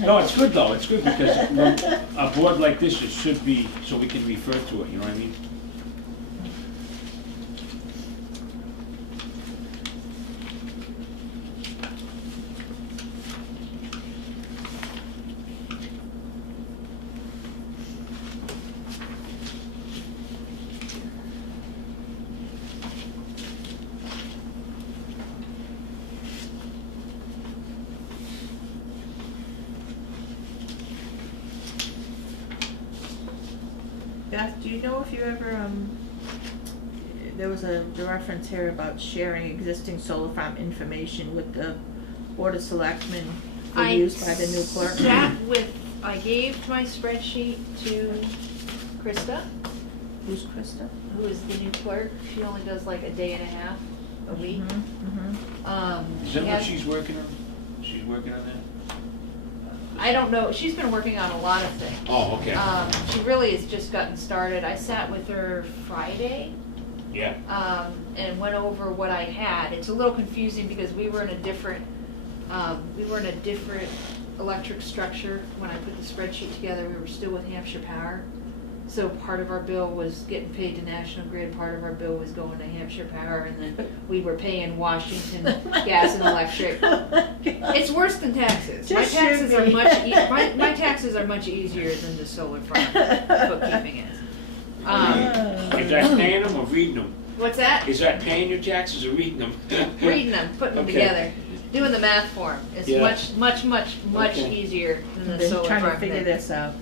No, it's good though, it's good because when a board like this, it should be, so we can refer to it, you know what I mean? Beth, do you know if you ever, there was the reference here about sharing existing solar farm information with the Board of Selectmen for use by the new clerk? I gave my spreadsheet to Krista, Who's Krista? who is the new clerk. She only does like a day and a half a week. Is that she what has- she's working on? She's working on that? I don't know, she's been working on a lot of things. Oh, okay. She really has just gotten started. I sat with her Friday, Yeah. and went over what I had. It's a little confusing because we were in a different electric structure when I put the spreadsheet together. We were still with Hampshire Power. So part of our bill was getting paid to National Grid, part of our bill was going to Hampshire Power, and then we were paying Washington Gas and Electric. It's worse than taxes. My Just taxes shoot are me. my taxes are much easier than the solar farm bookkeeping is. Is that paying them or reading them? What's that? Is that paying your taxes or reading them? Reading them, putting them Okay. together, doing the math for them is Yeah. much Okay. easier than the Been solar trying to farm figure thing. this out.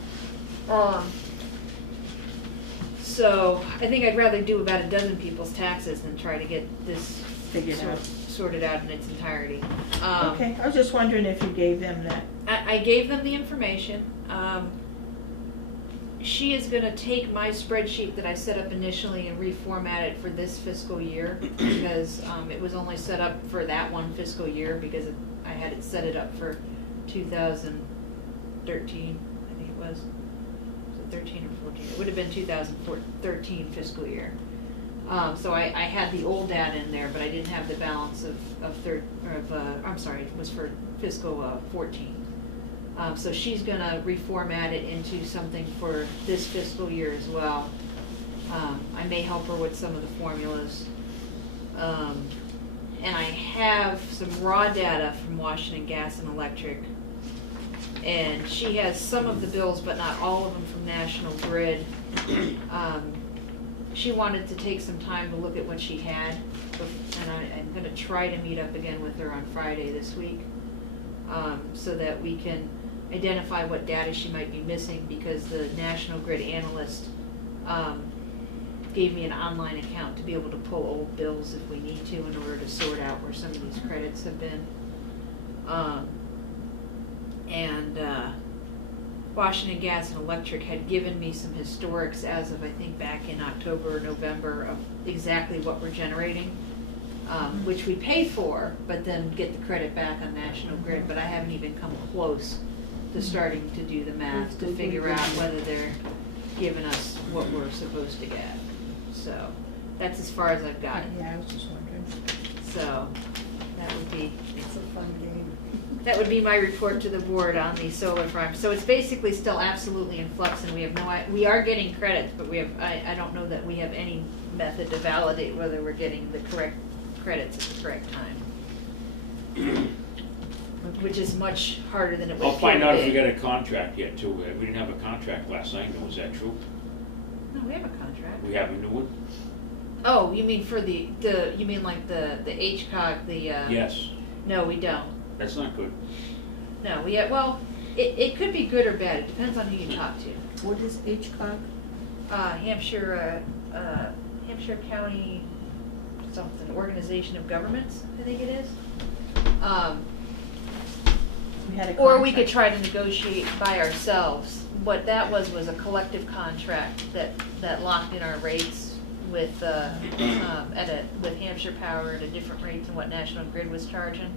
So I think I'd rather do about a dozen people's taxes than try to get this Figured out. sorted out in its entirety. Okay, I was just wondering if you gave them that. I gave them the information. She is gonna take my spreadsheet that I set up initially and reformat it for this fiscal year because it was only set up for that one fiscal year because I had it set it up for 2013, I think it was. Was it 13 or 14? It would have been 2013 fiscal year. So I had the old data in there, but I didn't have the balance of I'm sorry, it was for fiscal 14. So she's gonna reformat it into something for this fiscal year as well. I may help her with some of the formulas. And I have some raw data from Washington Gas and Electric. And she has some of the bills, but not all of them from National Grid. She wanted to take some time to look at what she had, and I'm gonna try to meet up again with her on Friday this week, so that we can identify what data she might be missing, because the National Grid analyst gave me an online account to be able to pull old bills if we need to in order to sort out where some of these credits have been. Washington Gas and Electric had given me some historics as of, I think, back in October or November of exactly what we're generating, which we pay for, but then get the credit back on National Grid. But I haven't even come close to starting to do the math to figure out whether they're giving us what we're supposed to get. So that's as far as I've gotten. Yeah, I was just wondering. So that would be. It's a fun game. That would be my report to the board on the solar farm. So it's basically still absolutely in flux, and we have we are getting credits, but we have, I don't know that we have any method to validate whether we're getting the correct credits at the correct time. Which is much harder than it would I'll feel find out to if we be. got a contract yet too. We didn't have a contract last night, though, is that true? No, we have a contract. We have a new one? Oh, you mean for the you mean like the HCOG, the Yes, no, we don't. that's not good. No, we have, well, it could be good or bad, it depends on who you talk to. What is HCOG? Hampshire County something, Organization of Governments, I think it is. We had a Or we could contract. try to negotiate by ourselves. What that was a collective contract that locked in our rates with with Hampshire Power at a different rate than what National Grid was charging.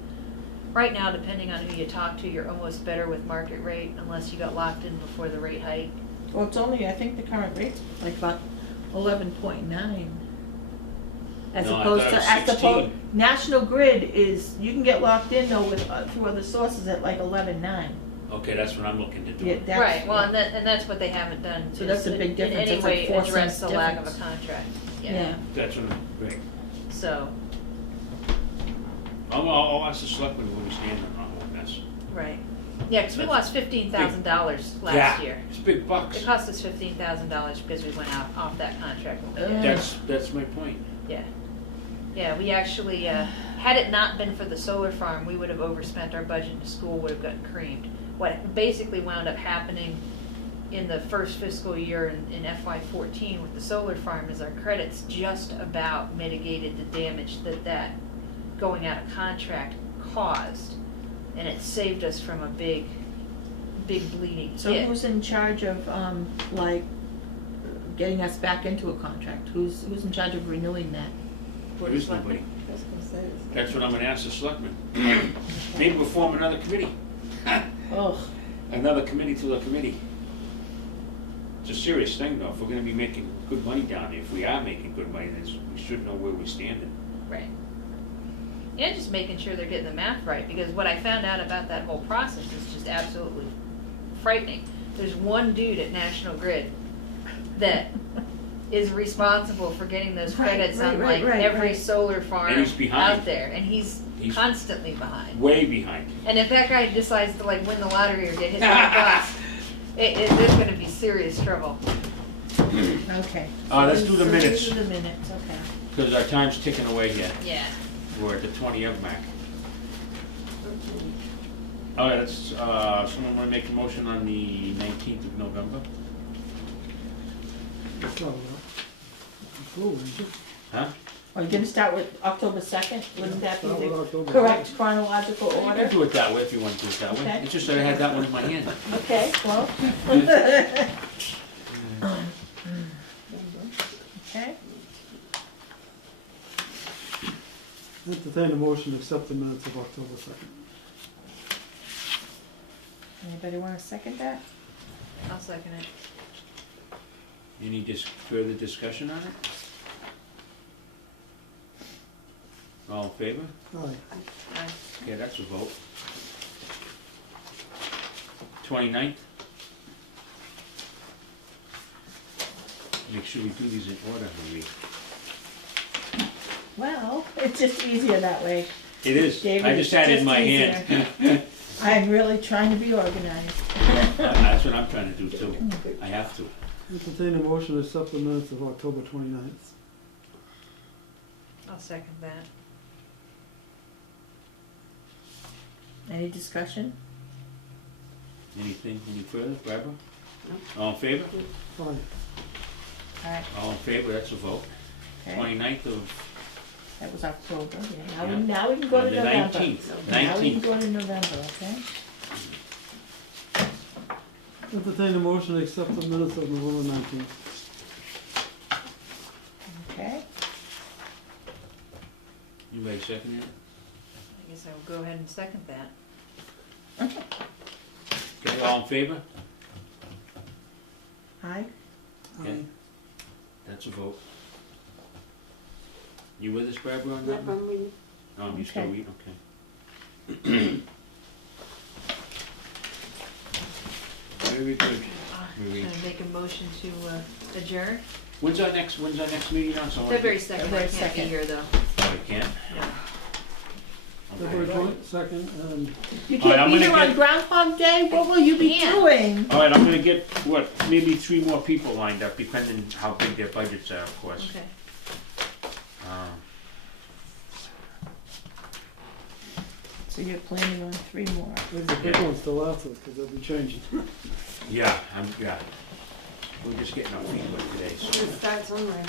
Right now, depending on who you talk to, you're almost better with market rate unless you got locked in before the rate hike. Well, it's only, I think the current rate's like about 11.9. As No, I opposed thought to, it was as opposed, 16. National Grid is, you can get locked in though with, through other sources at like 11.9. Okay, that's what I'm looking to do. Yeah, that's. Right, well, and that's what they haven't done. So that's a big difference. In any That's like way 4 address cents the lack of a difference. contract. Yeah. That's what I'm, right. So, I'll ask the selectmen where we stand on all this. right. Yeah, because we lost $15,000 last Yeah, year. it's big bucks. It cost us $15,000 because we went out off that contract. when we did. That's my point. Yeah. Yeah, we actually, had it not been for the solar farm, we would have overspent our budget and the school would have gotten creamed. What basically wound up happening in the first fiscal year in FY14 with the solar farm is our credits just about mitigated the damage that going out of contract caused. And it saved us from a big bleeding So hit. who's in charge of, like, getting us back into a contract? Who's in charge of renewing that? There is nobody. I was gonna say, That's what I'm gonna ask the selectmen. Maybe we'll form another committee. Oh, Another committee to the committee. It's a serious thing though. If we're gonna be making good money down there, if we are making good money, then we should know where we're standing. Right. And just making sure they're getting the math right, because what I found out about that whole process is just absolutely frightening. There's one dude at National Grid that is responsible for getting those credits on like every solar farm And he's behind. out there, and he's constantly behind. Way behind. And if that guy decides to like win the lottery or get hit by a bus, there's going to be serious trouble. okay. Let's do the So minutes. these are the minutes, okay. Because our time's ticking away here. Yeah. We're at the 20 of mark. All right, let's, someone want to make a motion on the 19th of November? That's all right. Cool, isn't it? Huh? Are you gonna start with October 2nd? Wouldn't that be Start with the October correct chronological You can order? do it that way if you want to do it that way. Okay. It's just that I had that one in my hand. Okay, well. Okay, Entertain a motion to accept the minutes of October 2nd. anybody wanna second that? I'll second it. Any further discussion on it? All in favor? Aye. Aye. Okay, that's a vote. 29th? Make sure we do these in order, Marie. Well, it's just easier that way. It is. David, I just had it in my it's hand. I'm really trying to be organized. That's what I'm trying to do too. I have to. Entertain a motion to accept the minutes of October 29th. I'll second that. Any discussion? Anything, any further, Barbara? All in favor? Aye. Alright, All in favor, that's a vote. okay, 29th of, that was October, yeah. Yeah. Now we can go to the November. 19th. Now we can 19th. go to November, okay? Entertain a motion to accept the minutes of November 19th. Okay, Anybody second it? I guess I will go ahead and second that. Okay, all in favor? aye, Okay. That's a vote. You with us, Barbara, on that yep, one? I'm reading. Oh, you still Okay. read, okay. Very good. Maybe- Gonna make a motion to adjourn. When's our next meeting on? So February 2nd, I February can't be 2nd. here though. Oh, we can't? No. February 22nd, and You All right, can't I'm be gonna there on get- Groundhog Day? What will you be Can't. doing? All right, I'm gonna get, maybe 3 more people lined up, depending how big their budgets are, of course. Okay. So you're planning on 3 more. maybe the big ones still after, because they'll be changing. Yeah, we're just getting our feet wet today, so. It starts somewhere.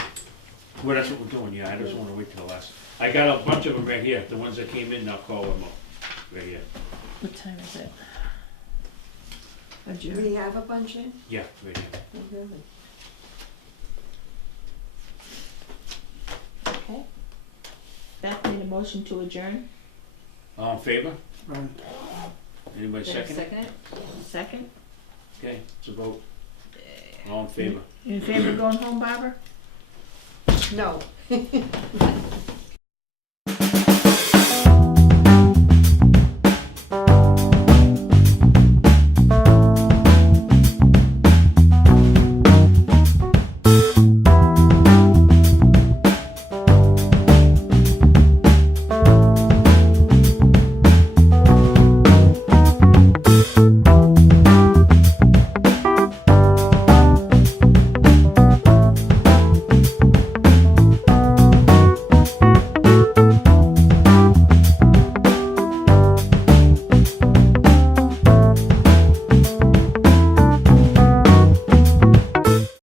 Well, that's what we're doing, yeah, I just wanna wait till the last. I got a bunch of them right here, the ones that came in, I'll call them up, right here. What time is it? Do Adjourn. we have a bunch in? Yeah, right here. Oh, really? Okay. Beth made a motion to adjourn. All in favor? Right. Anybody Did I second it? second it? Second. Okay, it's a vote. All in favor? You in favor of going home, Barbara? No.